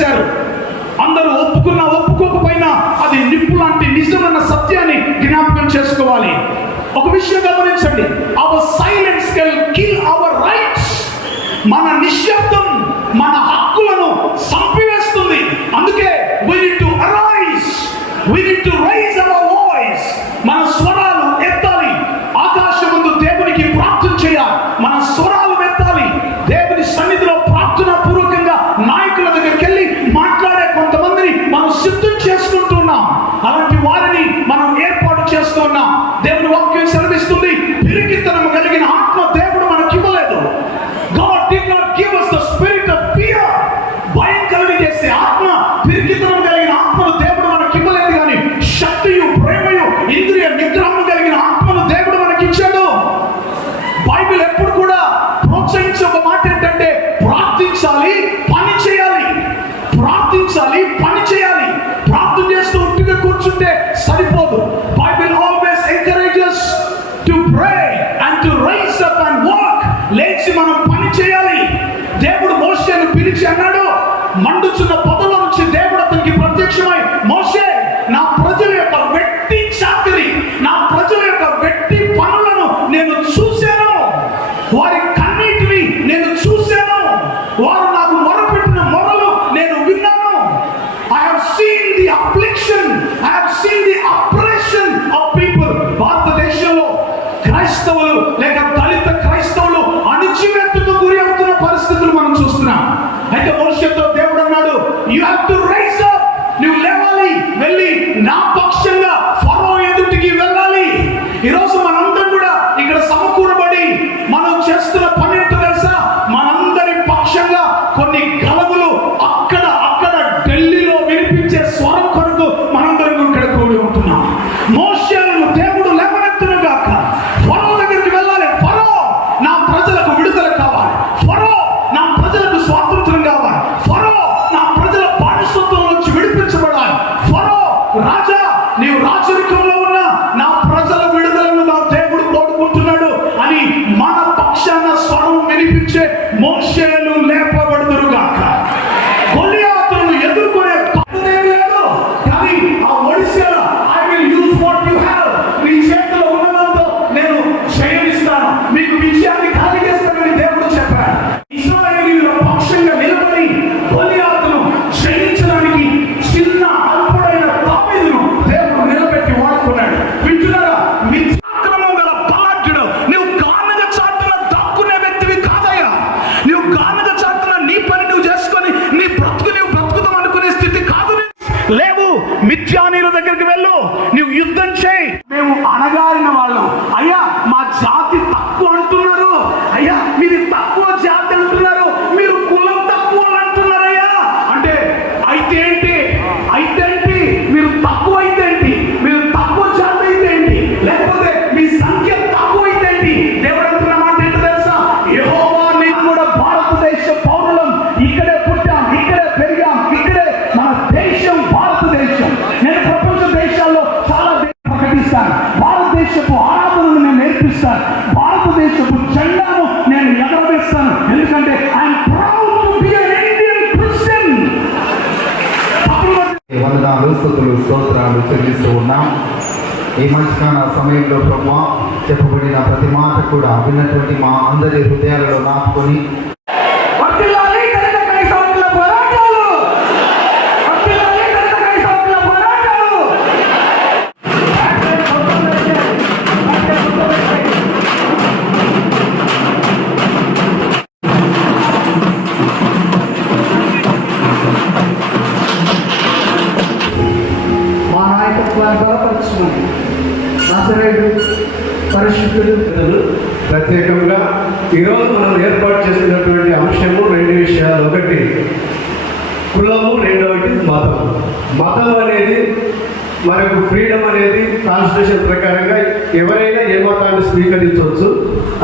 వేశారు. అందరూ ఒప్పుకున్నా ఒప్పుకోకపోయినా అది నిప్పు లాంటి నిజమైన సత్యాన్ని జ్ఞాపకం చేసుకోవాలి. ఒక విషయం గమనించండి, our silence can kill our rights. మన నిశ్శబ్దం మన హక్కులను చంపివేస్తుంది. అందుకే we need to arise, we need to raise our voice. మన స్వరాలు ఎత్తాలి. ఆకాశమందు దేవునికి ప్రార్థన చేయాలి. మన స్వరాలు ఎత్తాలి. దేవుని సన్నిధిలో ప్రార్థనా పూర్వకంగా నాయకుల దగ్గరికి వెళ్ళి మాట్లాడే కొంతమందిని మనం సిద్ధం చేసుకుంటున్నాం. అలాంటి వారిని మనం ఏర్పాటు చేస్తున్నాం. దేవుని వాక్యం సెలవిస్తుంది, పిరికితనం కలిగిన ఆత్మ దేవుడు మనకి ఇవ్వలేదు. God did not give us the spirit of fear. భయం కలిగజేసే ఆత్మ, పిరికితనం కలిగిన ఆత్మను దేవుడు మనకి ఇవ్వలేదు. కానీ శక్తియు, ప్రేమయు, ఇంద్రియ నిగ్రహం కలిగిన ఆత్మను దేవుడు మనకి ఇచ్చాడు. బైబిల్ ఎప్పుడు కూడా ప్రోత్సహించే ఒక మాట ఏంటంటే ప్రార్థించాలి, పని చేయాలి. ప్రార్థించాలి, పని చేయాలి. ప్రార్థన చేస్తూ ఉంటే కూర్చుంటే సరిపోదు. Bible always encourages to pray and to rise up and work. లేచి మనం పని చేయాలి. దేవుడు మోషేను పిలిచి అన్నాడు, మండుచున్న పొదల నుంచి దేవుడు అతనికి ప్రత్యక్షమై, మోషే, నా ప్రజల యొక్క వెట్టి చాకిరి, నా ప్రజల యొక్క వెట్టి పనులను నేను చూశాను, వారి కన్నీటిని నేను చూశాను, వారు నాకు మొరపెట్టిన మొరలు నేను విన్నాను. I have seen the affliction, I have seen the oppression of people. భారతదేశంలో క్రైస్తవులు లేక దళిత క్రైస్తవులు అణిచివేతకు గురి అవుతున్న పరిస్థితులు మనం చూస్తున్నాం. అయితే మోషేతో దేవుడు అన్నాడు, you have to rise up. నువ్వు లేవాలి, వెళ్ళి నా పక్షంగా ఫరో ఎదుటికి వెళ్ళాలి. ఈరోజు మనందరం కూడా ఇక్కడ సమకూడబడి మనం చేస్తున్న పని ఏంటో తెలుసా? మనందరి పక్షంగా కొన్ని గలములు అక్కడ ఢిల్లీలో వినిపించే స్వరం కొరకు మనందరం ఇక్కడ కూడి ఉంటున్నాం. మోషేను దేవుడు లేవనెత్తును గాక. ఫరో దగ్గరికి వెళ్ళాలి. ఫరో, నా ప్రజలకు విడుదల కావాలి. ఫరో, నా ప్రజలకు స్వాతంత్రం కావాలి. ఫరో, నా ప్రజల బానిసత్వం నుంచి విడిపించబడాలి. ఫరో, రాజా, నీవు రాజరికంలో ఉన్న నా ప్రజల విడుదలను నా దేవుడు కోరుకుంటున్నాడు అని మన పక్షాన స్వరం వినిపించే మోషేలు లేపబడుదురు గాక. గొలియాతును ఎదుర్కొనే పద్ధతి లేదు. కానీ ఆ ఒడిశాలో I will use what you have. నీ చేతిలో ఉన్నదంతో నేను జయమిస్తాను, మీకు విజయాన్ని కలిగిస్తానని దేవుడు చెప్పాడు. ఇశ్రాయేలీయుల పక్షంగా నిలబడి గొలియాతును జయించడానికి చిన్న అల్పుడైన దావీదును దేవుడు నిలబెట్టి వాడుకున్నాడు. వింటున్నారా? మిత్రాక్రమం గల బలాఢ్యుడు. నువ్వు గానగ చాటున దాక్కునే వ్యక్తివి కాదయ్యా. నువ్వు గానగ చాటున నీ పని నువ్వు చేసుకొని నీ బ్రతుకు నువ్వు బ్రతుకుతాం అనుకునే స్థితి కాదు. లేవు, మిథ్యానీయుల దగ్గరికి వెళ్ళు, నువ్వు యుద్ధం చేయి. మేము అణగారిన వాళ్ళం అయ్యా, మా జాతి తక్కువ అంటున్నారు. అయ్యా, మీది తక్కువ జాతి అంటున్నారు, మీరు కులం తక్కువ అంటున్నారయ్యా. అంటే అయితే ఏంటి? అయితే ఏంటి? మీరు తక్కువ అయితే ఏంటి? మీరు తక్కువ జాతి అయితే ఏంటి? లేకపోతే మీ సంఖ్య తక్కువ అయితే ఏంటి? దేవుడు అంటున్న మాట ఏంటో తెలుసా? యెహోవా, నీకు కూడా భారతదేశ పౌరులం, ఇక్కడే పుట్టాం, ఇక్కడే పెరిగాం, ఇక్కడే మన దేశం భారతదేశం. నేను ప్రపంచ దేశాల్లో చాలా ప్రకటిస్తాను. భారతదేశపు ఆరాధనను నేను నేర్పిస్తాను. భారతదేశపు జెండాను నేను ఎగరవేస్తాను. ఎందుకంటే I'm proud to be an Indian Christian. వందనాలు, స్తుతులు, స్తోత్రాలు చెల్లిస్తూ ఉన్నాం. ఈ మంచికాల సమయంలో ప్రభువా, చెప్పబడిన ప్రతి మాట కూడా విన్నటువంటి మా అందరి హృదయాలలో నాటుకొని మా నాయకత్వాన్ని బలపరచుకుని నజరేయుడు పరిశుద్ధుడు. ప్రత్యేకంగా ఈరోజు మనం ఏర్పాటు చేసినటువంటి అంశము రెండు విషయాలు. ఒకటి కులము, రెండవది మతం. మతం అనేది మనకు ఫ్రీడమ్ అనేది కాన్స్టిట్యూషన్ ప్రకారంగా ఎవరైనా ఏ మతాన్ని స్వీకరించవచ్చు,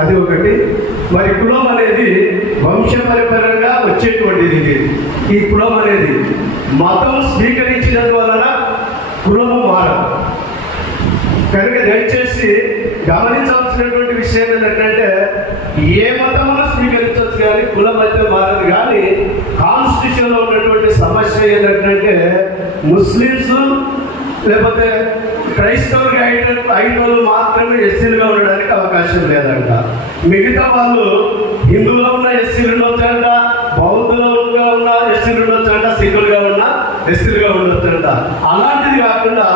అది ఒకటి. మరి కులం అనేది వంశపరంగా వచ్చేటువంటిది. ఈ కులం అనేది మతం స్వీకరించినందువలన కులము మారదు. కనుక దయచేసి గమనించాల్సినటువంటి విషయం ఏంటంటే, ఏ మతమును స్వీకరించవచ్చు కానీ కులం అయితే మారదు. కానీ కాన్స్టిట్యూషన్లో ఉన్నటువంటి సమస్య ఏంటంటే ముస్లిమ్స్ లేకపోతే క్రైస్తవులుగా అయిన వాళ్ళు మాత్రమే ఎస్సీలుగా ఉండడానికి అవకాశం లేదంట. మిగతా వాళ్ళు హిందువులో ఉన్న ఎస్సీలు ఉండొచ్చంట, బౌద్ధులుగా ఉన్న ఎస్సీలు ఉండొచ్చంట, సిక్కులుగా ఉన్న ఎస్సీలుగా ఉండొచ్చంట. అలాంటిది కాకుండా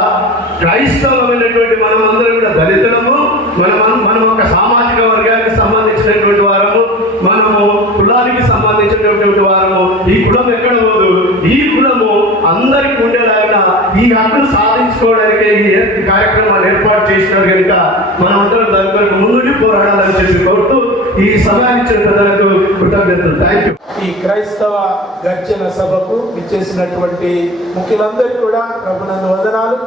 క్రైస్తవులమైనటువంటి మనమందరం కూడా దళితులము, మనం ఒక సామాజిక వర్గానికి సంబంధించినటువంటి వారము, మనము కులానికి సంబంధించినటువంటి వారము. ఈ కులం ఎక్కడ పోదు, ఈ కులము అందరికి ఉండేలాగా ఈ హక్కును సాధించుకోవడానికి ఈ కార్యక్రమాన్ని ఏర్పాటు చేసినారు కనుక మనమందరం దాని కొరకు ముందుకు పోరాడాలని చెప్పి కోరుతూ ఈ సభానిచ్చిన ప్రజలకు కృతజ్ఞతలు. Thank you. ఈ క్రైస్తవ గర్జన సభకు ఇచ్చేసినటువంటి ముఖ్యులందరికీ కూడా ప్రభునందు వందనాలు.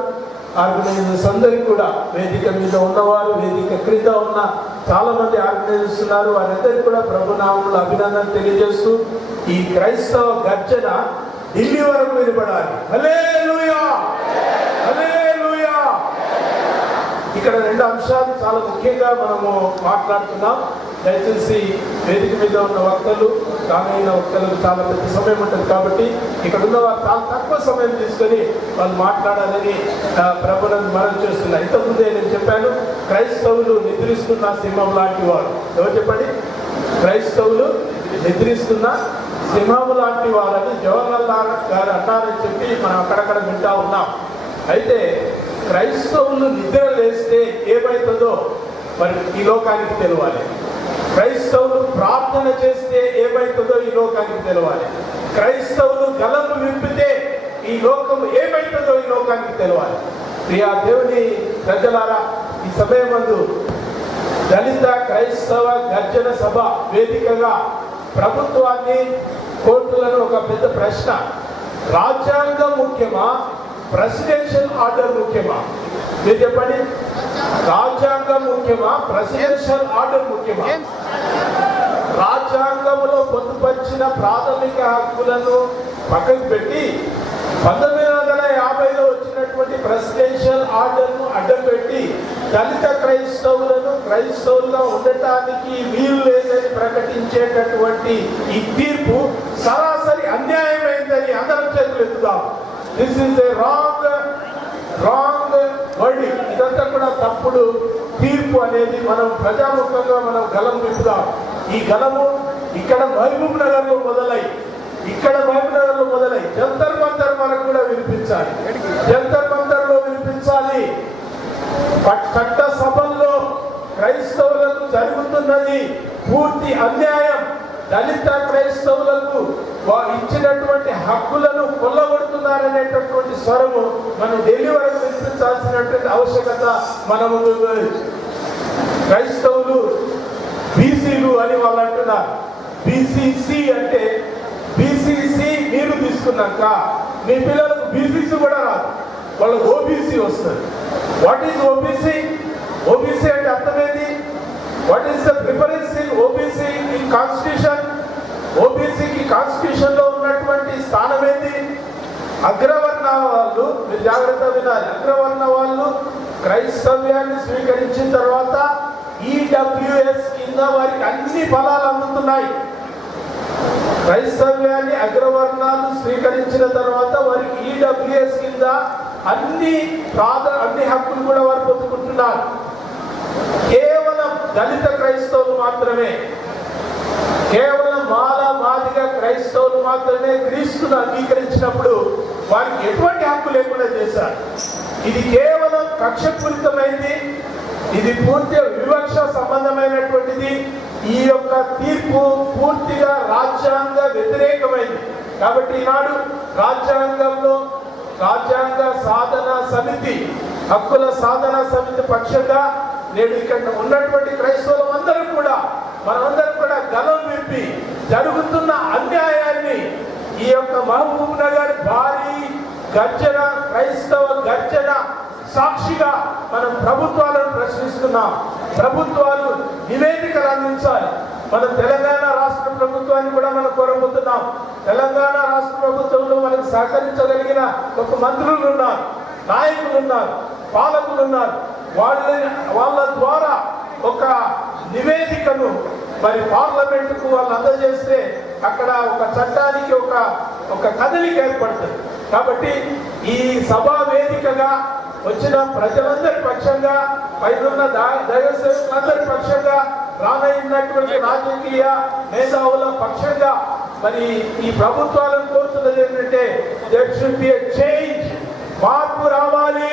ఆర్గనైజర్స్ అందరికీ కూడా, వేదిక మీద ఉన్నవారు, వేదిక క్రింద ఉన్న చాలా మంది ఆర్గనైజర్స్ ఉన్నారు, వారందరికీ కూడా ప్రభునామంలో అభినందన తెలియజేస్తూ ఈ క్రైస్తవ గర్జన ఢిల్లీ వరకు వినపడాలి. హల్లెలూయా, హల్లెలూయా. ఇక్కడ రెండు అంశాలు చాలా ముఖ్యంగా మనము మాట్లాడుతున్నాం. దయచేసి వేదిక మీద ఉన్న వక్తలు, రానైన వక్తలకు చాలా పెద్ద సమయం ఉంటుంది కాబట్టి ఇక్కడ ఉన్న వారు చాలా తక్కువ సమయం తీసుకొని వాళ్ళు మాట్లాడాలని ప్రభుత్వం మనం చేస్తున్నారు. ఇంతకుముందే నేను చెప్పాను, క్రైస్తవులు నిద్రిస్తున్న సింహం లాంటి వారు. ఎవరు చెప్పండి? క్రైస్తవులు నిద్రిస్తున్న సింహం లాంటి వారని జవహర్లాల్ గారు అన్నారని చెప్పి మనం అక్కడక్కడ వింటా ఉన్నాం. అయితే క్రైస్తవులు నిద్ర లేస్తే ఏమవుతుందో మరి ఈ లోకానికి తెలవాలి. క్రైస్తవులు ప్రార్థన చేస్తే ఏమవుతుందో ఈ లోకానికి తెలవాలి. క్రైస్తవులు గలము విప్పితే ఈ లోకం ఏమవుతుందో ఈ లోకానికి తెలవాలి. ప్రియా దేవుని ప్రజలారా, ఈ సమయమందు దళిత క్రైస్తవ గర్జన సభ వేదికగా ప్రభుత్వాన్ని, కోర్టులను ఒక పెద్ద ప్రశ్న: రాజ్యాంగం ముఖ్యమా, ప్రెసిడెన్షియల్ ఆర్డర్ ముఖ్యమా? మీరు చెప్పండి. రాజ్యాంగం ముఖ్యమా, ప్రెసిడెన్షియల్ ఆర్డర్ ముఖ్యమా? రాజ్యాంగంలో పొందుపరిచిన ప్రాథమిక హక్కులను పక్కకు పెట్టి 1950లో వచ్చినటువంటి ప్రెసిడెన్షియల్ ఆర్డర్ను అడ్డం పెట్టి దళిత క్రైస్తవులుగా ఉండటానికి వీలు లేదని ప్రకటించేటటువంటి ఈ తీర్పు సరాసరి అన్యాయమైందని అందరం చేతులు ఎత్తుదాం. This is a wrong wording. ఇదంతా కూడా తప్పుడు తీర్పు అనేది మనం ప్రజాముఖంగా మనం గలం విప్పుదాం. ఈ గలము ఇక్కడ మహబూబ్ నగర్లో మొదలై జంతర్ మంతర్ మనకు కూడా వినిపించాలి. జంతర్ మంతర్లో వినిపించాలి. చట్ట సభల్లో క్రైస్తవులకు జరుగుతున్నది పూర్తి అన్యాయం. దళిత క్రైస్తవులకు ఇచ్చినటువంటి హక్కులను కొల్లగొడుతున్నారనేటటువంటి స్వరము మనం ఢిల్లీ వరకు వినిపించాల్సినటువంటి ఆవశ్యకత మనము. క్రైస్తవులు బీసీలు అని వాళ్ళు అంటున్నారు. బీసీసీ అంటే బీసీసీ మీరు తీసుకున్నాక మీ పిల్లలకు బీసీసీ కూడా రాదు, వాళ్ళకు ఓబీసీ వస్తుంది. What is OBC? ఓబీసీ అంటే అర్థమేంటి? What is the preference in OBC in constitution? ఓబీసీకి కాన్స్టిట్యూషన్ లో ఉన్నటువంటి స్థానం ఏంటి? అగ్రవర్ణ వాళ్ళు, మీరు జాగ్రత్త వినాలి, అగ్రవర్ణ వాళ్ళు క్రైస్తవ్యాన్ని స్వీకరించిన తర్వాత ఈడబ్ల్యూఎస్ కింద వారికి అన్ని ఫలాలు అందుతున్నాయి. క్రైస్తవ్యాన్ని అగ్రవర్ణాలు స్వీకరించిన తర్వాత వారికి ఈడబ్ల్యూఎస్ కింద అన్ని హక్కులు కూడా వారు పొందుకుంటున్నారు. కేవలం దళిత క్రైస్తవులు మాత్రమే, కేవలం మాదిగ క్రైస్తవులు మాత్రమే క్రీస్తును అంగీకరించినప్పుడు వారికి ఎటువంటి హక్కు లేకుండా చేశారు. ఇది కేవలం కక్షపూరితమైంది. ఇది పూర్తి వివక్ష సంబంధమైనటువంటిది. ఈ యొక్క తీర్పు పూర్తిగా రాజ్యాంగ వ్యతిరేకమైంది. కాబట్టి ఈనాడు రాజ్యాంగ సాధన సమితి, హక్కుల సాధన సమితి పక్షంగా నేడు ఇక్కడ ఉన్నటువంటి క్రైస్తవులు అందరూ కూడా, మనమందరం కూడా గలం విప్పి జరుగుతున్న అన్యాయాన్ని, ఈ యొక్క మహబూబ్ నగర్ భారీ గర్జన, క్రైస్తవ గర్జన సాక్షిగా మనం ప్రభుత్వాలను ప్రశ్నిస్తున్నాం. ప్రభుత్వాలు నివేదికలు అందించాలి. మన తెలంగాణ రాష్ట్ర ప్రభుత్వాన్ని కూడా మనం కోరబోతున్నాం. తెలంగాణ రాష్ట్ర ప్రభుత్వంలో మనకు సహకరించగలిగిన ఒక మంత్రులు ఉన్నారు, నాయకులు ఉన్నారు, పాలకులు ఉన్నారు. వాళ్ళ ద్వారా ఒక నివేదికను మరి పార్లమెంటుకు వాళ్ళు అందజేస్తే అక్కడ ఒక చట్టానికి ఒక కదలిక ఏర్పడుతుంది. కాబట్టి ఈ సభా వేదికగా వచ్చిన ప్రజలందరి పక్షంగా, పైనున్న దైవ సేవకులందరి పక్షంగా, రానైనటువంటి రాజకీయ మేధావుల పక్షంగా మరి ఈ ప్రభుత్వాలను కోరుతున్నది ఏంటంటే there should be a change, మార్పు రావాలి.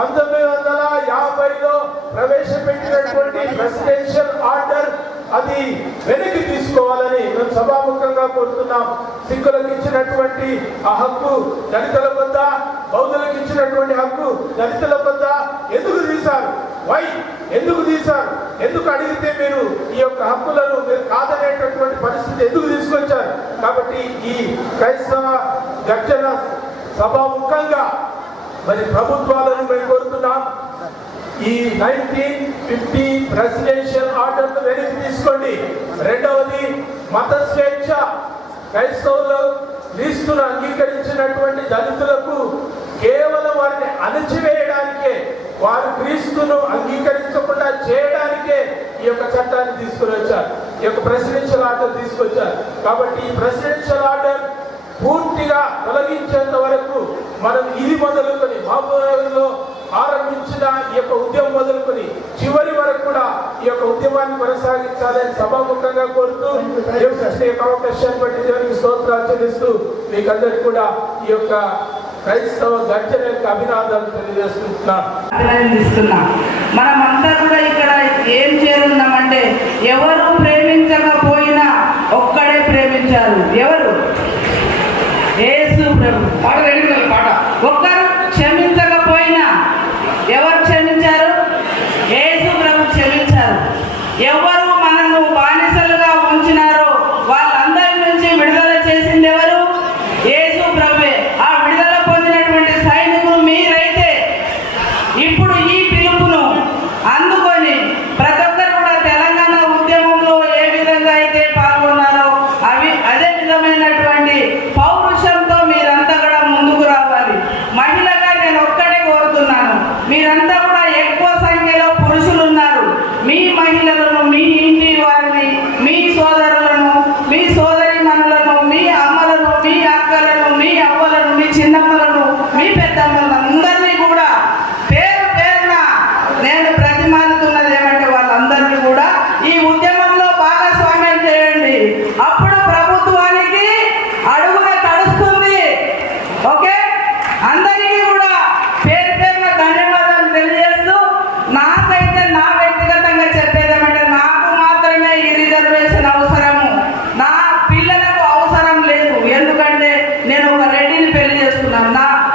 1950లో ప్రవేశపెట్టినటువంటి ప్రెసిడెన్షియల్ ఆర్డర్ అది వెనక్కి తీసుకోవాలని మేము సభాముఖంగా కోరుతున్నాం. సిక్కులకు ఇచ్చినటువంటి ఆ హక్కు దళితుల వద్ద, బౌద్ధులకు ఇచ్చినటువంటి హక్కు దళితుల వద్ద ఎందుకు తీశారు? వై ఎందుకు తీశారు? ఎందుకు అడిగితే మీరు ఈ యొక్క హక్కులను మీరు కాదనేటటువంటి పరిస్థితి ఎందుకు తీసుకొచ్చారు? కాబట్టి ఈ క్రైస్తవ గర్జన సభాముఖంగా మరి ప్రభుత్వాలను మేము కోరుతున్నాం, ఈ 1950 ప్రెసిడెన్షియల్ ఆర్డర్ వెనక్కి తీసుకోండి. రెండవది, మత స్వేచ్ఛ. క్రైస్తవులు క్రీస్తును అంగీకరించినటువంటి దళితులకు కేవలం వారిని అణచివేయడానికే, వారు క్రీస్తును అంగీకరించకుండా చేయడానికే ఈ యొక్క చట్టాన్ని తీసుకుని వచ్చారు, ఈ యొక్క ప్రెసిడెన్షియల్ ఆర్డర్ తీసుకొచ్చారు. కాబట్టి ఈ ప్రెసిడెన్షియల్ ఆర్డర్ పూర్తిగా తొలగించేంత వరకు మనం ఇది మొదలుకొని మహబూబ్నగర్లో ఆరంభించిన ఈ యొక్క ఉద్యమం మొదలుకొని చివరి వరకు కూడా ఈ యొక్క ఉద్యమాన్ని కొనసాగించాలని సభాముఖంగా కోరుతూ, దేవుని యొక్క అవకాశాన్ని బట్టి దేవునికి స్తోత్రాలు చెల్లిస్తూ మీకందరికీ కూడా ఈ యొక్క క్రైస్తవ గర్జన యొక్క అభినందనలు అభినందిస్తున్నాం. మనమంతా కూడా ఇక్కడ ఏం చేరున్నామంటే, ఎవరు ప్రేమించకపోయినా ఒక్కడే ప్రేమించారు. ఎవరు? యేసు ప్రభు. పాట ఒక్కరు క్షమించకపోయినా ఎవరు క్షమించారు? యేసు ప్రభు క్షమించారు. ఎవరు మనల్ని బానిసలుగా ఉంచినారో వాళ్ళందరి నుంచి విడుదల చేసింది ఎవరు? యేసు ప్రభువే. ఆ విడుదల పొందినటువంటి సైనికులు మీరైతే ఇప్పుడు ఈ పిలుపును అందుకొని ప్రతి ఒక్కరు కూడా తెలంగాణ ఉద్యమంలో ఏ విధంగా అయితే పాల్గొన్నారో అదే విధమైనటువంటి పౌరుషంతో మీరంతా కూడా ముందుకు రావాలి. మహిళగా నేను ఒక్కడే కోరుతున్నాను, మీరంతా కూడా ఎక్కువ సంఖ్యలో పురుషులు ఉన్నారు. మీ మహిళలను, మీ ఇంటి వారిని, మీ సోదరులను, మీ సోదరీమణులను, మీ అమ్మలను, మీ అక్కలను, మీ అవ్వలను, మీ చిన్నమ్మలను, మీ పెద్దమ్మలను అందరినీ కూడా పేరు పేరున నేను ప్రతిమాలుతున్నది ఏమంటే వాళ్ళందరినీ కూడా ఈ ఉద్యమంలో భాగస్వామ్యం చేయండి. అప్పుడు ప్రభుత్వానికి అడుగున తడుస్తుంది. ఓకే, అందరికీ కూడా పేరు పేరున ధన్యవాదాలు తెలియజేస్తూ, నాకైతే నా వ్యక్తిగతంగా చెప్పేదేమంటే, నాకు మాత్రమే ఈ రిజర్వేషన్ అవసరము, నా పిల్లలకు అవసరం లేదు. ఎందుకంటే నేను ఒక రెడ్డిని పెళ్లి చేసుకున్నాను,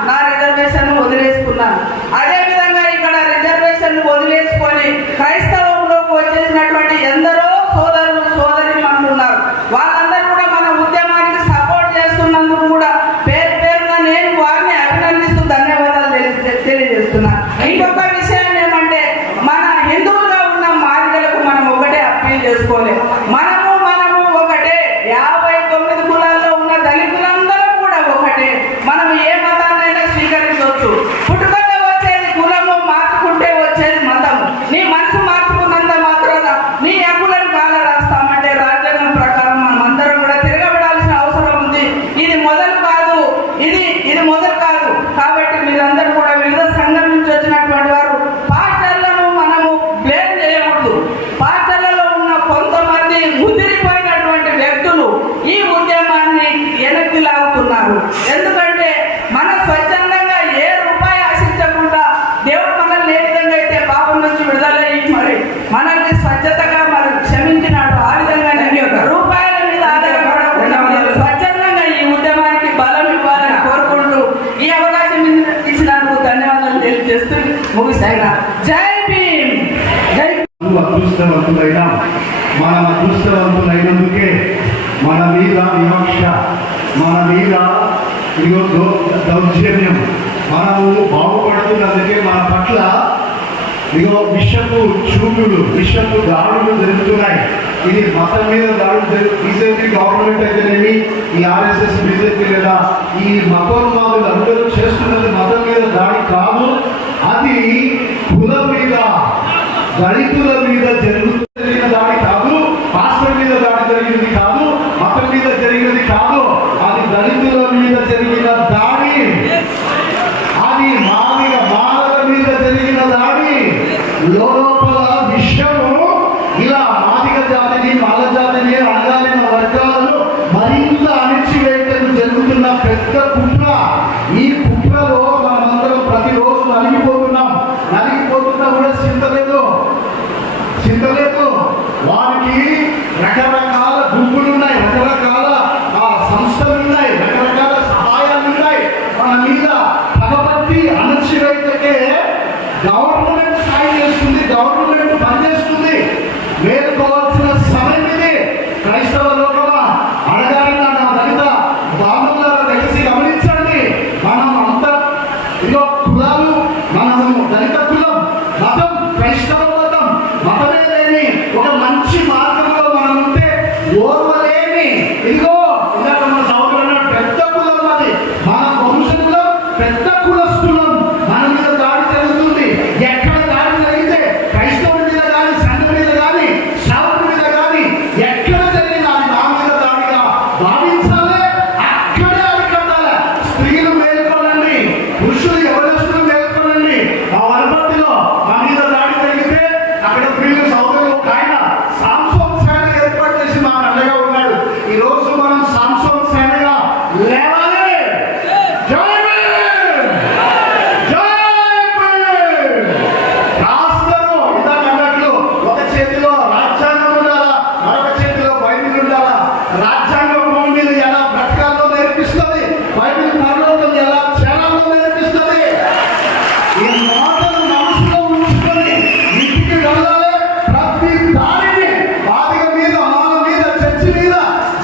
నా రిజర్వేషన్ వదిలేసుకున్నాను. అదేవిధంగా ఇక్కడ రిజర్వేషన్ వదిలేసుకొని క్రైస్తవంలోకి వచ్చేసినటువంటి ఎందరో సోదరులు సోదరీమణులు ఉన్నారు. వాళ్ళందరూ కూడా మన ఉద్యమానికి సపోర్ట్ చేస్తున్నందుకు కూడా పేరు పేరున నేను వారిని అభినందిస్తూ ధన్యవాదాలు తెలియజేస్తున్నాను. ఇంకొక విషయం ఏమంటే, మన హిందువులుగా ఉన్న మార్గలకు మనం ఒకటే అప్పీల్ చేసుకోలేము. మనము ఒకటే. 59 కులాల్లో ఉన్న దళితులందరం కూడా ఒకటే. మనం ఏ మతాన్నైనా స్వీకరించవచ్చు. పుట్టుకలో వచ్చేది కులము, మార్చుకుంటే వచ్చేది మతము. నీ మనసు మార్చుకున్నంత మాత్రాన నీ హక్కులను కాల రాస్తామంటే రాజ్యాంగం ప్రకారం మనం అందరం కూడా తిరగబడాల్సిన అవసరం ఉంది. ఇది మొదలు కాదు, ఇది మొదలు కాదు. కాబట్టి మీరందరూ కూడా వివిధ సంఘం నుంచి వచ్చినటువంటి వారు పాస్టర్లను మనము బ్లేమ్ చేయకూడదు. పాస్టర్లలో ఉన్న కొంతమంది ముదిరిపోయినటువంటి వ్యక్తులు ఈ ఉద్యమాన్ని వెనక్కి లాగుతున్నారు. ఎందుకంటే మన స్వచ్ఛందంగా ఏ రూపాయి ఆశించకుండా దేవుడు మనల్ని ఏ విధంగా అయితే పాపం నుంచి విడుదలయ్యి మరి మనల్ని స్వచ్ఛతగా మరి క్షమించినాడు, ఆ విధంగా రూపాయల మీద ఆధారపడకుండా స్వచ్ఛందంగా ఈ ఉద్యమానికి బలం ఇవ్వాలని కోరుకుంటూ ఈ అవకాశం ఇచ్చినందుకు ధన్యవాదాలు తెలియజేస్తూ ముగిస్తాయినా. జై భీమ్. జై మనం అదృష్టవంతులైనందుకే మన మీద వివక్ష, మన మీద దౌర్జన్యం, మనము బాగుపడుతున్నందుకే మన పట్ల విషపు చూపులు, విషపు దాడులు జరుగుతున్నాయి. ఇది మతం మీద దాడులు బీజేపీ గవర్నమెంట్ అయితేనేమి, ఈ ఆర్ఎస్ఎస్ బీజేపీ లేదా ఈ మతోన్మాదులు అందరూ చేస్తున్నది మతం మీద దాడి కాదు, అది కులం మీద, దళితుల మీద జరిగిన దాడి కాదు, పాస్టర్ మీద దాడి జరిగింది కాదు, మతం మీద జరిగిన పెద్ద కుట్ర. ఈ కుట్రలో మనమందరం ప్రతిరోజు నలిగిపోతున్నా కూడా చింతలేదు. వారికి రకరకాల గుంపులున్నాయి, రకరకాల సంస్థలున్నాయి, రకరకాల సహాయాలున్నాయి. మన మీద పగబట్టి అణచివేతకే గవర్నమెంట్ సాయం చేస్తుంది, గవర్నమెంట్ పనిచేస్తుంది. మేలుకోవాల్సిన సమయం ఇది. క్రైస్తవ లోకమా, అడగాలన్న నా దళిత బాంధవులారా దయచేసి గమనించండి. మనం అంతా ఇదిగో కులాలు, మనము దళిత కులం, మతం క్రైస్తవ మతం, మతమే లేని ఒక మంచి మార్గంలో మనం ఉంటే ఓర్వలేని ఇదిగో ఇందాక మన సహోదరుడు పెద్ద కులం అది, మన వంశంలో పెద్ద కులస్తులం. మన మీద దాడి జరుగుతుంది. ఎక్కడ దాడి జరిగితే క్రైస్తవుడి మీద కానీ, సంఘం మీద కానీ, శ్రావకుడి మీద కానీ ఎక్కడ జరిగినా అది నా మీద దాడిగా భావించాలి, అక్కడే అరికట్టాలి. స్త్రీలు మేల్కొనండి, పురుషులు ఎవరస్తులు మేల్కొనండి. ఆ వనపర్తిలో మా మీద దాడి జరిగితే అక్కడ ప్రియులు సహోదరులు ఒక ఆయన సాంసోన్ సేన ఏర్పాటు చేసి మా అండగా ఉన్నాడు. ఈ రోజు మనం సాంసోన్ సేనగా లేవాలి. జై భీమ్! జై భీమ్! రాస్తారు ఇందాక అన్నట్లు ఒక చేతిలో రాజ్యాంగం ఉండాలా, మరొక చేతిలో బైబిల్ ఉండాలా. రాజ్యాంగం భూమి మీద ఎలా బ్రతకాలో నేర్పిస్తుంది, బైబిల్ పరలోకం ఎలా చేయాలో నేర్పిస్తుంది. ఈ మాటలు మనసులో ఉంచుకొని ఇంటికి వెళ్ళాలి. ప్రతి దాడిని బాధిక మీద, మన మీద, చర్చి మీద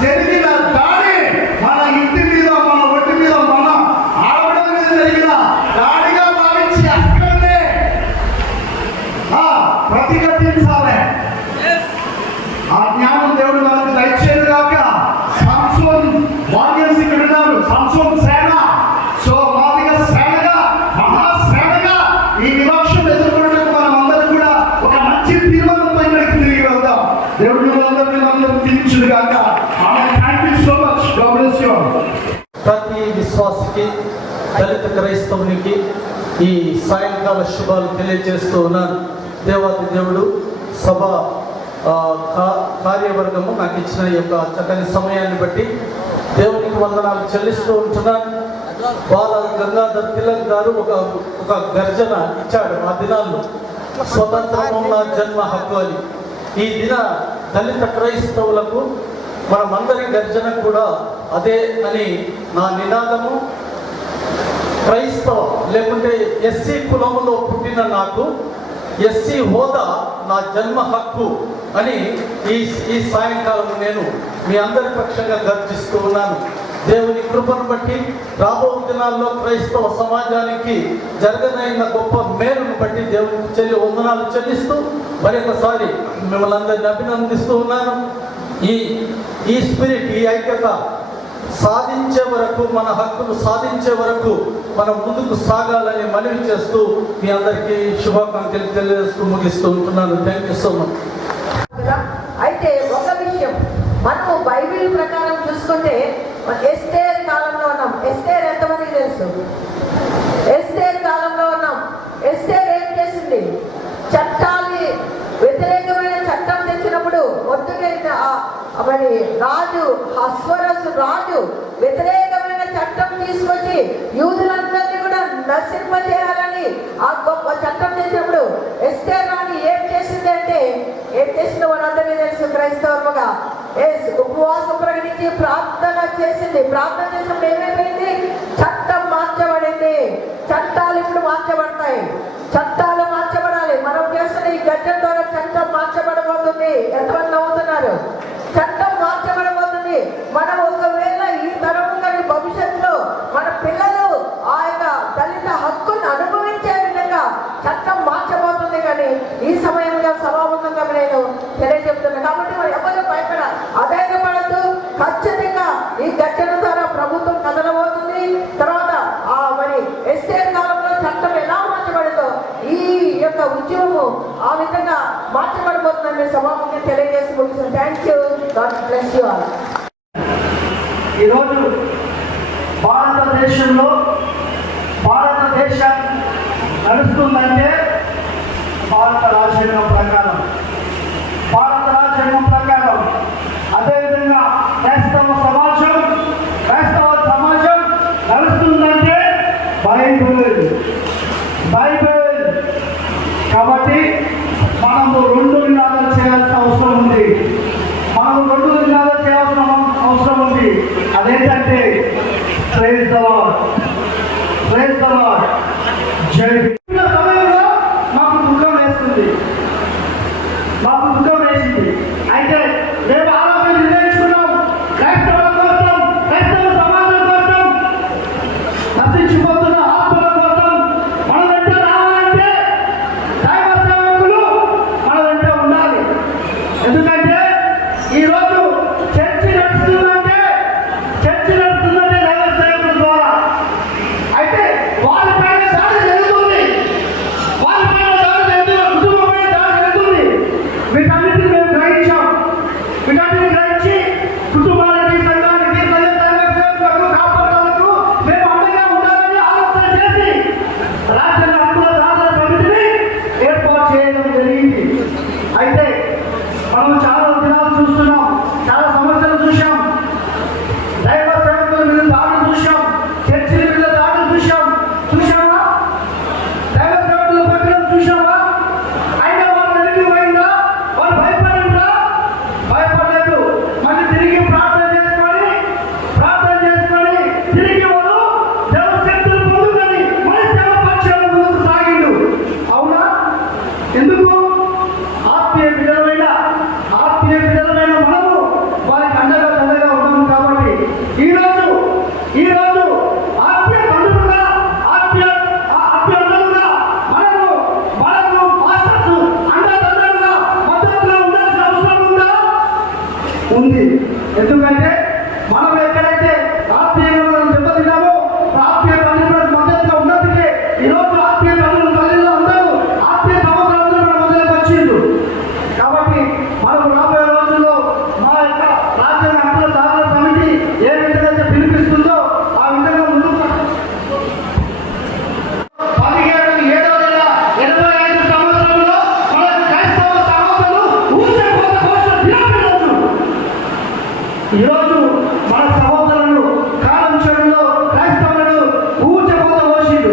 జరిగిన దాడి, మన ఇంటి మీద, మన ఒంటి మీద, మన ఆడబిడ్డల మీద జరిగిన దాడిగా భావించి అక్కడనే ప్రతిఘటించాలి. ఆ జ్ఞానం దేవుడు మనకు దయచేయను గాక. సాంసోన్ వారియర్స్ ఇక్కడ ఉన్నారు, సాంసోన్ సేన. సో మాదిగ సేనగా, మహాసేనగా ఈ వివక్షను ఎదుర్కొనేందుకు మనం అందరం కూడా ఒక మంచి తీర్మానంపై తిరిగి వెళ్దాం. దేవుడు అందరూ తీర్చుడు గాక. Thank you so much. God bless you. ప్రతి విశ్వాసికి, దళిత క్రైస్తవునికి ఈ సాయంకాల శుభాలు తెలియజేస్తూ ఉన్నాను. దేవాది దేవుడు సభ కార్యవర్గము నాకు ఇచ్చిన ఈ యొక్క చక్కని సమయాన్ని బట్టి దేవునికి వందనాలు చెల్లిస్తూ ఉంటున్నాను. బాల గంగాధర్ తిలక్ గారు ఒక గర్జన ఇచ్చాడు ఆ దినాల్లో, స్వతంత్రము నా జన్మ హక్కు అని. ఈ దిన దళిత క్రైస్తవులకు మనమందరి గర్జన కూడా అదే అని నా నినాదము. క్రైస్తవ లేకుంటే ఎస్సీ కులములో పుట్టిన నాకు ఎస్సీ హోదా నా జన్మ హక్కు అని ఈ సాయంకాలం నేను మీ అందరి పక్షంగా గర్జిస్తూ ఉన్నాను. దేవుని కృపను బట్టి రాబో దినాల్లో క్రైస్తవ సమాజానికి జరగనైన గొప్ప మేలును బట్టి దేవునికి వందనాలు చెల్లిస్తూ మరొకసారి మిమ్మల్ని అందరిని అభినందిస్తూ ఉన్నాను. ఈ స్పిరిట్, ఈ ఐక్యత సాధించే వరకు, మన హక్కులు సాధించే వరకు మనం ముందుకు సాగాలని మనవి చేస్తూ మీ అందరికీ శుభాకాంక్షలు తెలియజేస్తూ ముగిస్తూ ఉంటున్నాను. Thank you so much. అయితే ఒక విషయం, మనము బైబిల్ ప్రకారం చూసుకుంటే ఎస్తేర్ కాలంలో ఉన్నాం. ఎస్తేర్ ఎంతమందికి తెలుసు? ఎస్తేర్ కాలంలో ఉన్నాం. ఎస్తేర్ ఏం చేసింది? చట్టాన్ని వ్యతిరేకమైన చట్టం తెచ్చినప్పుడు మరి రాజు అశ్వరసు రాజు వ్యతిరేకమైన చట్టం తీసుకొచ్చి యూదులందరినీ కూడా నశింపజేయాలని ఆ గొప్ప చట్టం తెచ్చినప్పుడు ఎస్తేర్ రాణి ఏం చేసింది అంటే, ఏం చేసిందో మనందరికీ తెలుసు. క్రైస్తవులుగా ఉపవాసం ప్రకటించి ప్రార్థన చేసింది. ప్రార్థన చేసినప్పుడు ఏమైపోయింది? చట్టం మార్చబడింది. చట్టాలు ఇప్పుడు మార్చబడతాయి. చట్టాలు మార్చబడాలి. మనం చేస్తున్న ఈ గర్జన ద్వారా చట్టం మార్చబడబోతుంది. ఎంతమంది నవ్వుతున్నారు? చట్టం మార్చబడబోతుంది. మనం ఒకవేళ ఈ తరం కానీ భవిష్యత్తులో మన పిల్లలు ఆ యొక్క దళిత హక్కును అనుభవించే విధంగా చట్టం మార్చబోతుంది. కానీ ఈ సమయంలో సభాముఖంగా నేను తెలియజెప్తున్నాను. కాబట్టి మరి ఎవరు భయపడాలి, అధైర్యపడద్దు. ఖచ్చితంగా ఈ గర్జన ద్వారా ప్రభుత్వం కదలబోతుంది. తర్వాత మరి ఎస్టేట్ కాలంలో చట్టం ఎలా మార్చబడిందో ఈ యొక్క ఉద్యమము ఆ విధంగా మార్చబడబోతుందని సభాముఖంగా తెలియజేసి ముగిస్తాను. Thank you. God bless you all. ఈరోజు భారతదేశంలో భారతదేశం నడుస్తుందంటే భారత రాజ్యాంగం ప్రకారం, అదేవిధంగా క్రైస్తవ సమాజం బైబిల్. కాబట్టి మనము రెండు నినాదాలు చేయాల్సిన అవసరం ఉంది. అదేంటంటే praise the Lord, praise the Lord. జై సమయంలో మాకు దుఃఖం వేసింది. అయితే మేము ఆలోచన నిర్ణయించుకున్నాం, క్రైస్తవుల కోసం, క్రైస్తవ సమాజం కోసం, నశించిపోతున్న ఆత్మల కోసం మన వెంట రావాలంటే దైవ సేవకులు మన వెంట ఉండాలి. ఎందుకంటే ఈరోజు చర్చి నడుస్తుందంటే దైవ సేవకుల ద్వారా. అయితే వాళ్ళపైన దాడి జరుగుతుంది, కుటుంబం పైన దాడి జరుగుతుంది. వీటన్నిటిని మేము గ్రహించాం. వీటన్నిటిని గ్రహించి కుటుంబానికి, సంఘానికి, కాపాడడానికి మేము అండగా ఉండాలని ఆలోచన చేసి రాజ్యాంగ హక్కుల సాధన సమితిని ఏర్పాటు చేయడం జరిగింది. అయితే మనం చాలా దినాలు చూస్తున్నాం, చాలా సమస్యలు చూసాం, దైవ సేవకుల మీద దాడులు చూసాం, చర్చిల మీద దాడులు చూసామా? దైవ సేవకుల పట్ల చూసామా? అయినా వాళ్ళు వెనక్కి పోయిందా? వాళ్ళు భయపడలేదు. మళ్ళీ తిరిగి ప్రార్థన చేసుకొని తిరిగి వాళ్ళు దేవశక్తులు పొందుకొని మళ్ళీ సేవ పక్షాలు ముందుకు సాగిండు. అవునా? ఎందుకు? ఆత్మీయ బిడ్డలమైన మనము వారికి అండగా ఉన్నాము. కాబట్టి ఈరోజు ఆత్మీయ బంధువులుగా, ఆత్మీయ అన్నలుగా మనకు మాస్టర్స్ అండదండలుగా మద్దతుగా ఉండాల్సిన అవసరం ఉంది. ఎందుకంటే మనం ఎక్కడైతే ఆత్మీయంగా మనం దెబ్బతిన్నామో ఆత్మీయ బంధువులకు మద్దతుగా ఉన్నందుకే ఈరోజు ఆత్మీయ తల్లిలో అందరూ, ఆత్మీయ సహోదరులందరూ మన మధ్యలోకి వచ్చిండ్రు. కాబట్టి మనకు రాబోయే రోజుల్లో మా యొక్క రాజ్యాంగ హక్కుల సాధన సమితి ఏ విధంగా పిలిపిస్తుందో ఆ విధంగా ముందుకు 1785 సంవత్సరంలో మన క్రైస్తవ సహోదరులు ఊచకోత కోసం దినపిల్లలు. ఈరోజు మన సహోదరులు కాలం చెడులో క్రైస్తవులను ఊచకోత కోసిండు.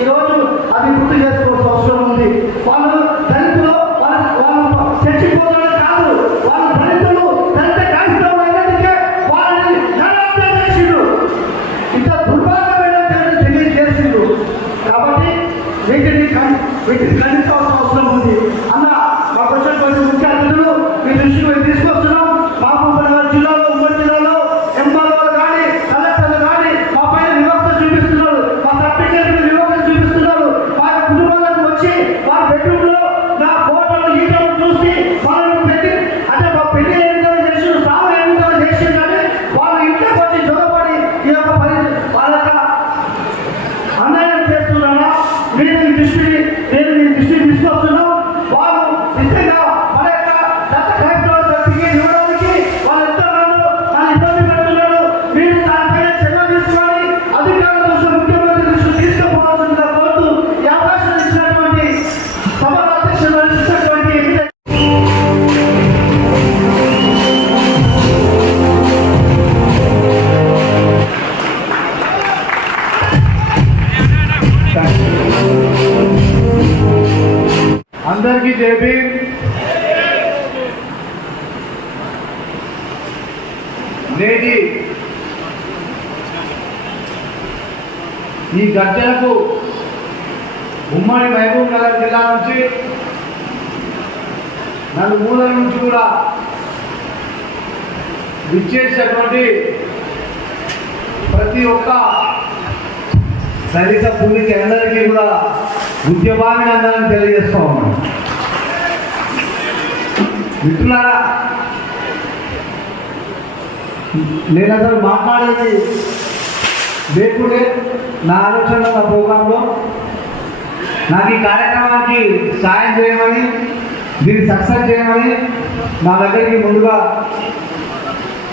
ఈరోజు అది గుర్తు చేసుకోవాల్సిన అవసరం ఉంది. వాళ్ళు దళితులు, వాళ్ళు చచ్చిపోవడం కాదు, వాళ్ళు దళితులు, దళిత క్రైస్తవులు అయినందుకే వాళ్ళని నరహత్య చేసిండు. ఇంత దుర్భాగ్యమైన తెలియజేసిండు. కాబట్టి వీటిని ఖండించాల్సిన అవసరం ఉంది. అన్న మాకు వచ్చినటువంటి ముఖ్య అతిథులు మీ దృష్టికి తీసుకొస్తున్నాం. మహబూబాబాద్ జిల్లాలో, ఉమ్మడి జిల్లాలో ఎంఆర్ఓలు కానీ, కలెక్టర్లు కానీ మా పైన వివక్ష చూపిస్తున్నారు, మా సర్టిఫికేట్ వివక్ష చూపిస్తున్నారు. మా కుటుంబాలకు వచ్చి మా బెడ్రూమ్లో నా ఫోటోలు ఈటలు చూసి వాళ్ళని పెట్టి అంటే మా పెళ్లి ఏ విధంగా చేసిండు, సాగు ఏ విధంగా చేసిండు కానీ వాళ్ళ ఇంట్లోకి వచ్చి జొరబడి ఈ యొక్క వాళ్ళ యొక్క అన్యాయం చేస్తున్నారా? నేను మీ దృష్టిని తీసుకొస్తున్నాం. వాళ్ళు నిజంగా మన యొక్క దత్త క్రైస్తవ శక్తికి ఇవ్వడానికి వాళ్ళు ఎంతగానో వాళ్ళు ఇబ్బంది పెడుతున్నారు. మీరు దానిపైన చర్య తీసుకొని అధికారుల దృష్టి, ముఖ్యమంత్రి దృష్టి తీసుకుపోవాల్సిందిగా కోరుతూ ఈ అవకాశం ఇచ్చినటువంటి సభల అధ్యక్షులు ఇచ్చినటువంటి అందరికీ చెప్పి నేటి ఈ గర్జనకు ఉమ్మడి మహబూబ్ నగర్ జిల్లా నుంచి నలుమూలల నుంచి కూడా విచ్చేసినటువంటి ప్రతి ఒక్క దళిత భూమికి అందరికీ కూడా ఉద్యమాభినందనలు తెలియజేస్తూ ఉన్నాం. మిత్రులారా, నేను అసలు మాట్లాడేది లేకుంటే నా ఆలోచన, నా ప్రోగ్రాంలో నాకు ఈ కార్యక్రమానికి సాయం చేయమని, దీన్ని సక్సెస్ చేయమని నా దగ్గరికి ముందుగా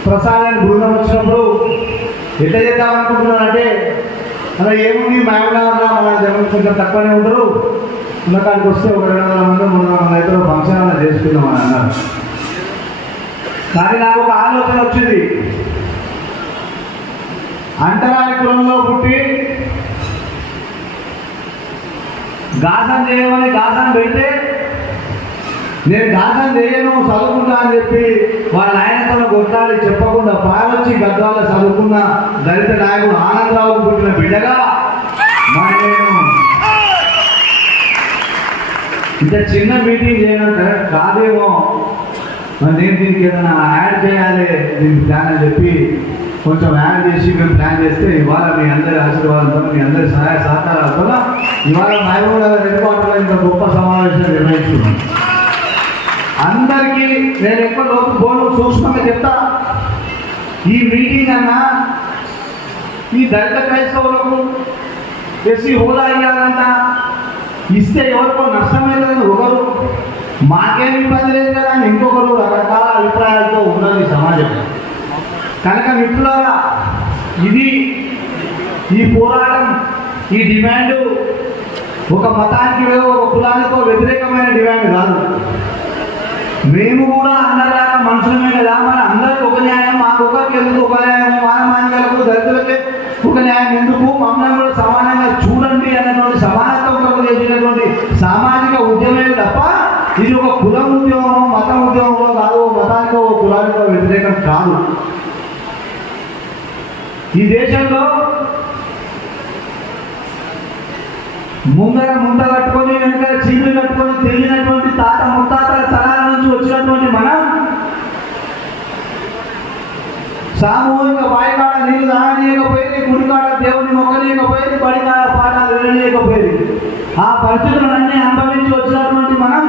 ప్రసాదాన్ని బృందం వచ్చినప్పుడు ఎట్లా చేద్దామనుకుంటున్నానంటే, అలా ఏముంది మహబూబ్నగర్లో మన జనం కొంచెం తక్కువనే ఉంటారు, ఉన్నకాడికి వస్తే ఒక 200 మంది 300 మంది అయితే ఫంక్షన్ అలా చేసుకుందాం అని అన్నారు. కానీ నాకు ఒక ఆలోచన వచ్చింది. అంటరాని కులంలో పుట్టి గాసం చేయమని గాసం పెడితే నేను గాసం చేయను చదువుకుంటా అని చెప్పి వాళ్ళ ఆయనతో కొట్లాడి చెప్పకుండా పాలొచ్చి గద్వాల చదువుకున్న దళిత నాయకుడు ఆనందరావు పుట్టిన బిడ్డగా మరి నేను ఇంత చిన్న మీటింగ్ చేయడం కరెక్ట్ కాదేమో, మరి నేను దీనికి ఏదైనా యాడ్ చేయాలి దీనికి ప్లాన్ అని చెప్పి కొంచెం యాడ్ చేసి మేము ప్లాన్ చేస్తే ఇవాళ మీ అందరి ఆశీర్వాదంతో మీ అందరి సహాయ సహకారాలతో ఇవాళ మహబూబ్ నగర్ హెడ్ క్వార్టర్లో ఇంత గొప్ప సమావేశం నిర్వహించుకున్నాం. అందరికీ నేను ఎక్కువ లోపు బోర్డు సూక్ష్మంగా చెప్తా, ఈ మీటింగ్ అన్నా ఈ దళిత క్రైస్తవులకు ఎస్సీ హోదా ఇవ్వాలంట, ఇస్తే ఎవరికో నష్టమైందని ఒకరు, మాకేం ఇబ్బంది లేదు కదా అని ఇంకొకరు రకరకాల అభిప్రాయాలతో ఉన్నది సమాజం. కనుక మిత్రులారా, ఇది ఈ పోరాటం, ఈ డిమాండ్ ఒక మతానికి ఒక కులానికో వ్యతిరేకమైన డిమాండ్ కాదు. మేము కూడా అందరిలాగా మనుషులమే కదా, మరి అందరికి ఒక న్యాయం, మాకు ఒకరికి ఎందుకు ఒక న్యాయం, మానమాన్యాలకు దళితులకే ఒక న్యాయం ఎందుకు, మమ్మల్ని కూడా సమానంగా చూడండి అన్నటువంటి సమానత్వం చేసినటువంటి సామాజిక ఉద్యమే తప్ప ఇది ఒక కులం ఉద్యమమో మతం ఉద్యమమో కాదు, మతానికో కులానికో వ్యతిరేకం కాదు. ఈ దేశంలో ముందర ముంద కట్టుకొని వెనుక చీపులు కట్టుకొని తెలియనటువంటి తాత ముత్తాతల తరాల నుంచి వచ్చినటువంటి మనం సామూహిక బాయికాడ నీళ్ళు తాగనీయకపోయేది, గుడికాడ దేవుని మొక్కనీయకపోయేది, బడికాడ పాఠాలు విననీయకపోయేది. ఆ పరిస్థితులన్నీ అనుభవించి వచ్చినటువంటి మనం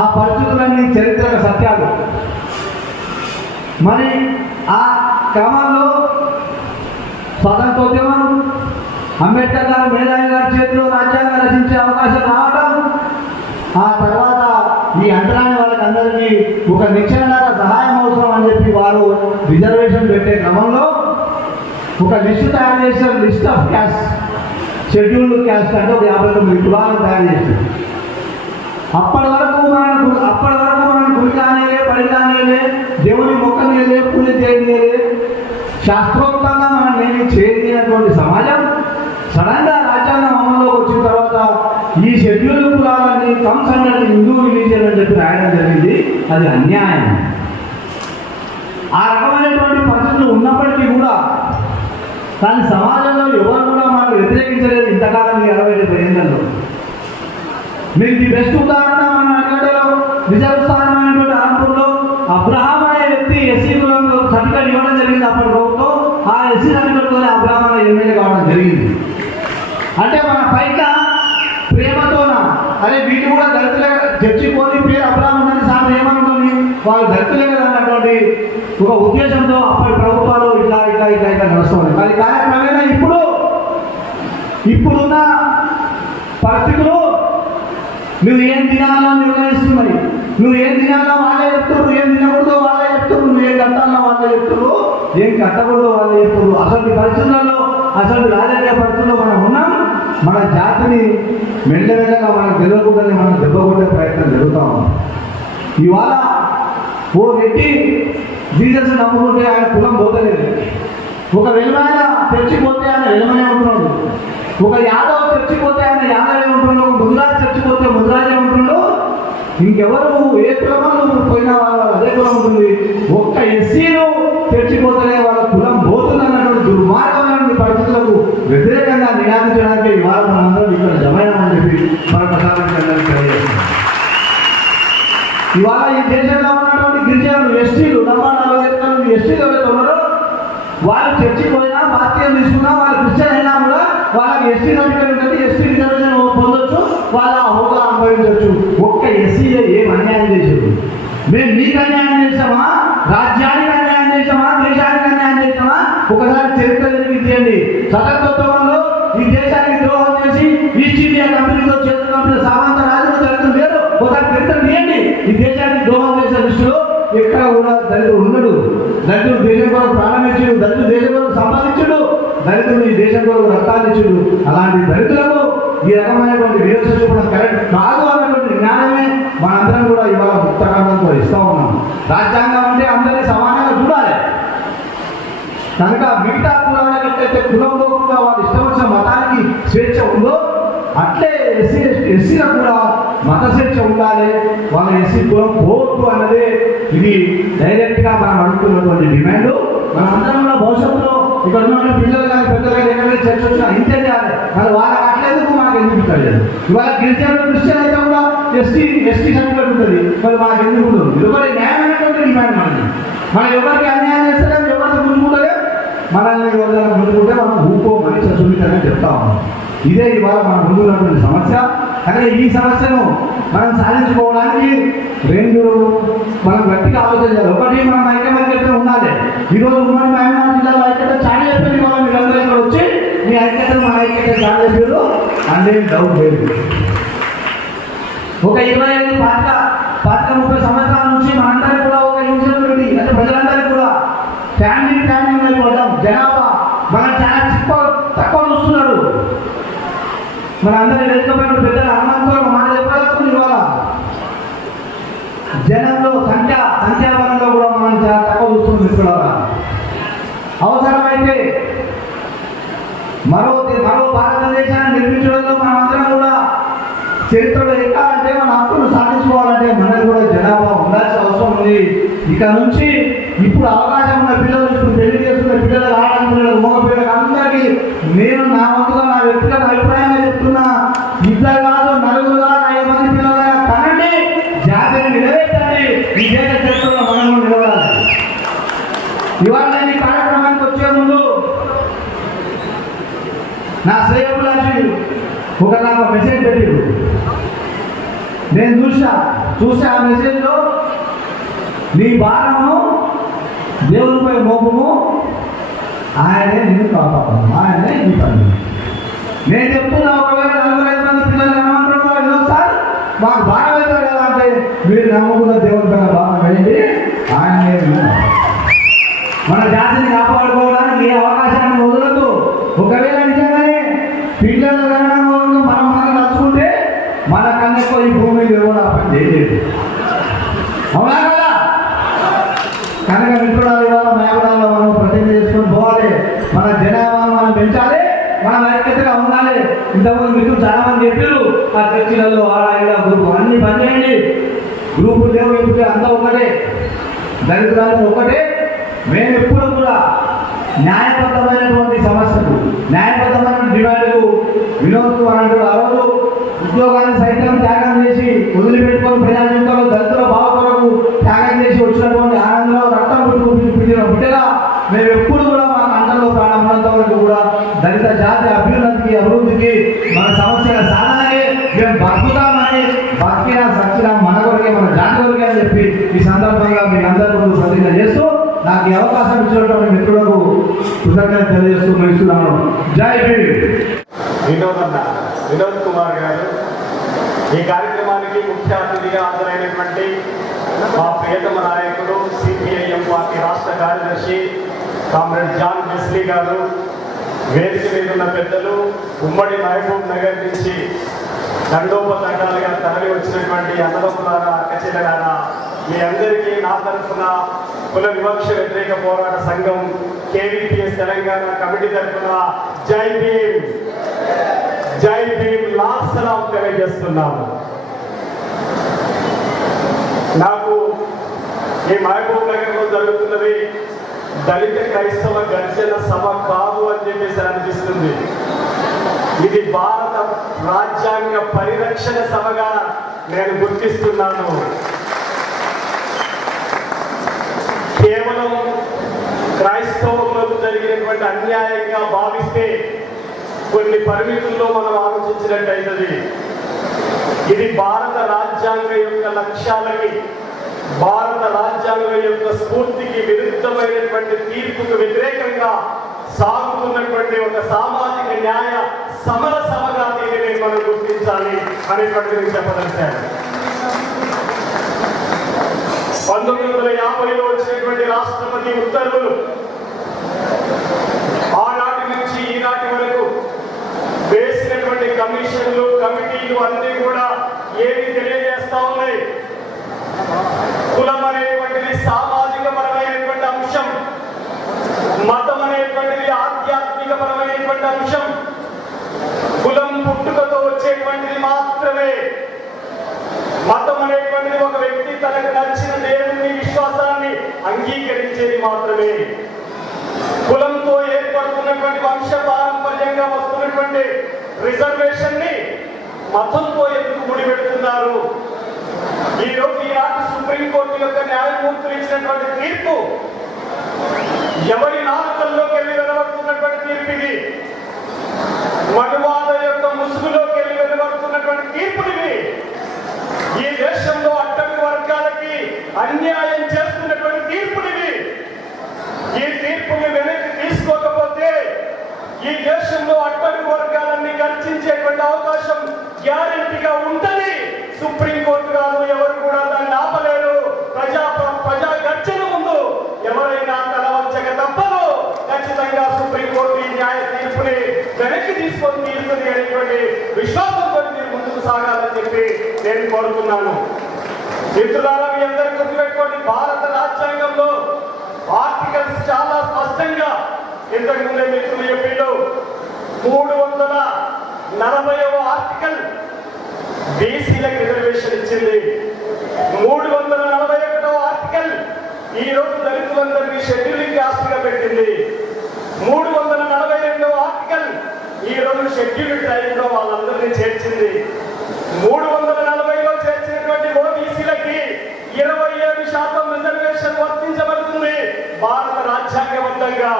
ఆ పరిస్థితులన్నీ చరిత్రక సత్యాలు. మరి ఆ క్రమంలో స్వాతంత్రోద్యమం, అంబేద్కర్ గారు మేధావి గారి చేతిలో రాజ్యాంగం రచించే అవకాశం రావడం, ఆ తర్వాత ఈ అంటరాని వాళ్ళకందరికీ ఒక నిచ్చెనలాగా సహాయం అవసరం అని చెప్పి వారు రిజర్వేషన్ పెట్టే క్రమంలో ఒక లిస్టు తయారు చేశారు. List of caste, scheduled caste అంటే ఒక 59 కులాలను తయారు చేశారు. అప్పటి వరకు మనం గుడి కానిలే, పడి కానిలే, దేవుని మొక్కనిలే, పూజ చేయనిలే, శాస్త్రోక్తంగా మనం ఏమి చేయలేనటువంటి సమాజం సడన్గా రాజ్యాంగం అమల్లోకి వచ్చిన తర్వాత ఈ షెడ్యూల్ కులాలని కమ్స్ అండర్ హిందూ రిలీజియన్ అని చెప్పి రాయడం జరిగింది. అది అన్యాయం. ఆ రకమైనటువంటి పరిస్థితులు ఉన్నప్పటికీ కూడా కానీ సమాజంలో ఎవరు కూడా మనం వ్యతిరేకించలేదు ఇంతకాలం 60 ఏళ్ళలో. మీకు ది బెస్ట్ ఉదాహరణ మన అడిగడలో రిజర్వ్ స్థానమైనటువంటి ఆంధ్రలో అబ్రహాం అనే వ్యక్తి ఎస్సీ కులంలో సర్టిఫికేట్ ఇవ్వడం జరిగింది. అప్పటి ప్రభుత్వం ఆ ఎస్సీ సర్టిఫికేట్తోనే అబ్రహాం అనే ఎమ్మెల్యే కావడం జరిగింది. అంటే మన పైన ప్రేమతోన అరే వీటి కూడా దళితులే చర్చిపోని పేరు అబ్రహాం ఉందని సార్ ఏమనుకోని వాళ్ళు దళితులే కదా అన్నటువంటి ఒక ఉద్దేశంతో అప్పటి ప్రభుత్వాలు ఇట్లా నడుస్తుంది. అది కార్యక్రమేణా ఇప్పుడున్న పరిస్థితులు నువ్వు ఏం తినాలో నిర్ణయిస్తున్నాయి, నువ్వు ఏం తినాలో వాళ్ళే చెప్తున్నారు, ఏం తినకూడదో వాళ్ళే చెప్తున్నారు, నువ్వు ఏం కట్టాలో వాళ్ళే చెప్తున్నారు, ఏం కట్టకూడదో వాళ్ళే చెప్తున్నారు. అసలు పరిస్థితులలో అసలు రాజకీయ పరిస్థితుల్లో మనం ఉన్నాం. మన జాతిని మెల్లమెల్లగా మనకు తెలియకుండానే మనం దెబ్బకొట్టే ప్రయత్నం జరుగుతూ ఉంది. ఇవాళ ఓ రెడ్డి జీసస్ నమ్ముకుంటే ఆయన కులం పోతలేదు, ఒక వెలుమైన చర్చిపోతే ఆయన వెలుమనే ఉంటున్నాడు, ఒక యాదవ్ చర్చిపోతే ఆయన యాదవే ఉంటున్నాడు, ఒక ముద్రాజ్ చర్చిపోతే ముద్రాజే ఉంటున్నాడు. ఇంకెవరు ఏ కులమో పోయినా వాళ్ళ అదే కులం ఉంటుంది. ఒక్క ఎస్సీలు చర్చిపోతేనే వాళ్ళ కులం పోతుందన్నటువంటి దుర్మార్గమైనటువంటి పరిస్థితులకు వ్యతిరేకంగా నిరాధించడానికి ఇవాళ మనందరం ఇక్కడ జమైనామని చెప్పి మరొకసారి తెలియజేస్తున్నాం. ఇవాళ ఈ దేశంలో ఉన్నటువంటి గిరిజనులు ఎస్టీలు 40 ఎస్టీలు ఎవరైతే ఉన్నారో వాళ్ళు చర్చికి పోయినా బాధ్యత తీసుకున్నా వాళ్ళు క్రిస్టియన్ అయినా కూడా వాళ్ళకి ఎస్టీ సర్టిఫికేట్ ఉంటుంది, ఎస్టీ రిజర్వేషన్ పొందొచ్చు, వాళ్ళ హోదా అనుభవించవచ్చు. ఒక్క ఎస్సీలో ఏం అన్యాయం చేసేది? మేము నీకు అన్యాయం చేసామా, రాజ్యానికి అన్యాయం చేసామా, దేశానికి అన్యాయం చేసామా? ఒకసారి చరిత్ర జరిగి తీయండి. స్వతంత్రోద్యమంలో ఈ దేశానికి ద్రోహం చేసి ఈస్ట్ ఇండియా కంపెనీతో చేతులు కంపెనీ సామంత రాజులు దళితులు లేరు. ఒకసారి చరిత్ర తీయండి. ఈ దేశానికి ద్రోహం చేసే దృష్టిలో ఎక్కడ కూడా దళితుడు ఉండడు. దళితుడు దేశం కొరకు ప్రారంభించుడు, దళితుడు దేశం కొరకు సంపాదించుడు, దళితుడు ఈ దేశం కొరకు రక్తాన్నిచ్చుడు. అలాంటి దళితులకు ఈ రకమైనటువంటి వివక్ష చూపడం కరెక్ట్ కాదు అన్నటువంటి జ్ఞానమే మనందరం కూడా ఇవాళ ముక్తకాండంతో ఇస్తూ ఉన్నాం. రాజ్యాంగం అంటే అందరినీ సమానంగా చూడాలి. కనుక మిగతా కులాలకైతే కులంలో కూడా వాళ్ళు ఇష్టం వచ్చిన మతానికి స్వేచ్ఛ ఉందో అట్లే ఎస్సీలకు కూడా మత స్వేచ్ఛ ఉండాలి, వాళ్ళ ఎస్సీ కులం పోవద్దు అన్నదే ఇది డైరెక్ట్గా మనం అడుగుతున్నటువంటి డిమాండ్. మనం అందరం కూడా భవిష్యత్తులో ఇక్కడ ఉన్న పిల్లలు కానీ పెద్దలు కానీ ఎక్కడ చర్చ వచ్చినా ఇంతే చేయాలి. మరి వాళ్ళకి అట్లేందుకు మాకు ఎందుకు తెలియదు. ఇవాళ గిరిజనులు క్రిస్టియన్ అయితే కూడా ఎస్టీ సర్టిఫికేట్ ఉంటుంది, మరి మాకు ఎందుకు ఉండదు? ఇది ఒకటి న్యాయమైనటువంటి డిమాండ్ మనది. మనం ఎవరికి అన్యాయం చేస్తే ఎవరికి ముందుకుంటే మనల్ని ఎవరైనా ముందుకుంటే మనం ఊపుకోమని చదువుతారని చెప్తా ఉన్నాం. ఇదే ఇవాళ మన ముందున్నటువంటి సమస్య. కానీ ఈ సమస్యను మనం సాధించుకోవడానికి మనం గట్టిగా ఆలోచన చేయాలి. ఒకటి మనం ఐక్యమత్యత ఉండాలి. ఈరోజు ఉమ్మడి మహబూబాబాద్ జిల్లాలో ఐక్యత చాలా చెప్పారు. ఇవాళ మీరందరూ ఇక్కడ వచ్చి మీ ఐక్యతను మన ఐక్యత చాలా చెప్పారు, అందులో డౌట్ లేదు. ఒక 25 పాతిక 30 సంవత్సరాల నుంచి మనందరికీ కూడా ఒక ఇన్సిడెంట్ అంటే ప్రజలందరికీ కూడా ఫ్యామిలీ అయిపోవడం, జనాభా మనం చాలా తక్కువ చూస్తున్నారు. మన అందరి వెనుకపోయిన పెద్దల అమ్మంతో మాట చెప్పాల్సింది. ఇవాళ జనంలో సంఖ్యాబలంలో కూడా మనం చాలా తక్కువ చూస్తున్నాం. మిత్రులారా, అవసరమైతే మరో భారతదేశాన్ని నిర్మించడంలో మనం అందరం కూడా చరిత్రలో ఎక్కాలంటే మన హక్కును సాధించుకోవాలంటే మనకు కూడా జనాభా ఉండాల్సిన అవసరం ఉంది. ఇక నుంచి ఇప్పుడు అవకాశం ఉన్న పిల్లలు, ఇప్పుడు పెళ్లి చేసుకున్న పిల్లలు, ఆడపిల్లలు, పిల్లలు, మగ పిల్లలకు అందరికీ నేను నా వంతుగా నా వ్యక్తిగత అభిప్రాయంగా చెప్తున్నా, ఇద్దరు కాదు, నలుగురు కాదు, 5 మంది పిల్లలు కనండి, జాతిని నిలబెట్టండి. ఈ దేశ చరిత్రలో మనం నిలబడాలి. ఇవాళ నేను ఈ కార్యక్రమానికి వచ్చే ముందు నా శ్రేయభిలాషి నాకు మెసేజ్ పెట్టారు. నేను చూసా ఆ మెసేజ్లో నీ భారము దేవునిపై మోపము, ఆయనే నిన్ను కాపాడము, ఆయనే నీ పని. నేను చెప్తున్నా, ఒకవేళ 45 మంది పిల్లలు ఏమంటున్నారో సార్ మాకు భారం అవుతారు కదా అంటే, మీరు నమ్ముకున్న దేవుని పైన భారం వేయండి, ఆయనే మన జాతిని కాపాడుకోవడానికి ఏ అవకాశాన్ని వదలదు. ఒకవేళ నిజంగానే పిల్లలు కనడంలో మనం నచ్చుకుంటే మన కన్నెక్కువ ఈ భూమి కూడా పని చేయలేదు. అవునా కదా? కనుక మిత్రుడాలు ఇవాళ మేకడాల్లో మనం ప్రతిజ్ఞ చేసుకొని పోవాలి. మన జనాభాను మనం పెంచాలి, మనం ఐక్యతగా ఉండాలి. ఇంతకుముందు మిత్రులు చాలా మంది చెప్పారు, ఆ చర్చిలలో ఆడ గ్రూపు అన్ని పని చేయండి. గ్రూపు దేవుడు అంతా ఒకటే, దళితురాలు ఒకటే. మేము ఎప్పుడు కూడా న్యాయబద్ధమైనటువంటి సమస్యకు, న్యాయబద్ధమైన డిమాండ్కు వినోద్ కుమార్ అంటూ ఆ రోజు ఉద్యోగాన్ని సైతం త్యాగం చేసి వదిలిపెట్టుకొని ప్రజాజీవితంలో దళితుల బావ కొరకు త్యాగం చేసి వచ్చినటువంటి ఆనందంలో రక్తం పుట్టిన బిడ్డగా మేము ఎప్పుడు కూడా మన అండలో ప్రాణం ఉన్నంత వరకు కూడా దళిత జాతి అభివృద్ధికి మన సమస్యల సాధనకే మేము బతుకుతామని, బతికినా సచ్చినా మన కొరకే, మన జాతి కొరకే అని చెప్పి ఈ సందర్భంగా మీ అందరూ ప్రతిజ్ఞ చేస్తూ నాకు ఈ అవకాశం ఇచ్చినటువంటి మిత్రులకు కృతజ్ఞత తెలియజేస్తూ ముగిస్తున్నాను. జై భీమ్. వినోద్ కుమార్ గారు ఈ కార్యక్రమానికి ముఖ్య అతిథిగా హాజరైనటువంటి మా ప్రియతమ నాయకుడు సిపిఐఎం పార్టీ రాష్ట్ర కార్యదర్శి కామ్రేడ్ జాన్ వెస్లీ గారు, వేదిక మీద ఉన్న పెద్దలు, ఉమ్మడి మహబూబ్ నగర్ నుంచి దండోపదండాలుగా తరలి వచ్చినటువంటి అన్నదమ్ములారా, అక్కచెల్లెలారా, మీ అందరికీ నా తరఫున కుల వివక్ష వ్యతిరేక పోరాట సంఘం కేవీపీఎస్ తెలంగాణ కమిటీ తరఫున జై భీమ్, జై భీమ్, లాస్ట్ సలాం తెలియజేస్తున్నాము. నాకు ఈ మహబూబ్ నగర్లో జరుగుతున్నది దళిత క్రైస్తవ గర్జన సభ కాదు అని చెప్పేసి అనిపిస్తుంది. ఇది భారత రాజ్యాంగ పరిరక్షణ సభగా నేను గుర్తిస్తున్నాను. కేవలం క్రైస్తవులకు జరిగినటువంటి అన్యాయంగా భావిస్తే కొన్ని పరిమితుల్లో మనం ఆలోచించినట్టయినది. ఇది భారత రాజ్యాంగ యొక్క లక్ష్యాలకి, భారత రాజ్యాంగం యొక్క స్ఫూర్తికి విరుద్ధమైనటువంటి తీర్పుకు వ్యతిరేకంగా సాగుతున్నటువంటి ఒక సామాజిక న్యాయ సమర సభగా దీనిని మనం గుర్తించాలి అనేటువంటిది చెప్పదలిచారు. 1950లో వచ్చినటువంటి రాష్ట్రపతి ఉత్తర్వులు ఆనాటి నుంచి ఈనాటి వరకు వేసినటువంటి కమిషన్లు, కమిటీలు అన్ని కూడా ఏమి తెలియజేస్తా ఉన్నాయి? కులం అనేటువంటిది సామాజిక పరమైనటువంటి అంశం, మతం అనేటువంటిది ఆధ్యాత్మిక పరమైనటువంటి అంశం. కులం పుట్టుకతో వచ్చే అనేటువంటిది ఒక వ్యక్తి తనకు నచ్చిన దేవుని విశ్వాసాన్ని అంగీకరించేది మాత్రమే. కులంతో ఏర్పడుతున్నటువంటి వంశ పారంపర్యంగా వస్తున్నటువంటి రిజర్వేషన్ ని మతంతో ఎందుకు ముడిపెడుతున్నారు? ఈ రోజు ఈనాటి సుప్రీంకోర్టు యొక్క న్యాయమూర్తులు ఇచ్చినటువంటి తీర్పు ఎవరి నాలుకల్లోకి వెళ్ళి వెలువడుతున్నటువంటి తీర్పు ఇది. మనువాద యొక్క ముసుగులోకి వెళ్ళి వెలువడుతున్నటువంటి తీర్పులు ఇవి. ఈ దేశంలో అట్టడుగు వర్గాలకి అన్యాయం చేస్తున్నటువంటి తీర్పులు ఇవి. ఈ తీర్పుని వెనక్కి తీసుకోకపోతే ఈ దేశంలో అట్టడుగు వర్గాలన్నీ గర్జించేటువంటి అవకాశం గ్యారెంటీగా ఉంటది. సుప్రీంకోర్టు కాదు, ఎవరు కూడా దాన్ని ఆపలేరు. ప్రజా గర్జన ముందు ఎవరైనా తలవంచక తప్పదు. ఖచ్చితంగా సుప్రీంకోర్టు ఈ న్యాయ తీర్పుని వెనక్కి తీసుకొని తీరుతుంది అనేటువంటి విశ్వాసంతో మీరు ముందుకు సాగాలని చెప్పి నేను కోరుతున్నాను. మిత్రులారా, మీ అందరూ గుర్తుపెట్టుకోండి, భారత రాజ్యాంగంలో ఆర్టికల్స్ చాలా స్పష్టంగా ఇంతకు ముందే మిత్రులు చెప్పిళ్ళు. 340వ ఆర్టికల్ బీసీలకు రిజర్వేషన్ ఇచ్చింది. 341వ ఆర్టికల్ ఈ రోజు దళితులందరినీ షెడ్యూలింగ్ క్యాస్ట్ గా పెట్టింది. 342వ ఆర్టికల్ ఈ రోజు షెడ్యూల్ ట్రైబ్ లో వాళ్ళందరినీ చేర్చింది. 340లో చేర్చినటువంటి ఓబీసీలకి 27% రిజర్వేషన్ వర్తించబడుతుంది భారత రాజ్యాంగబద్ధంగా.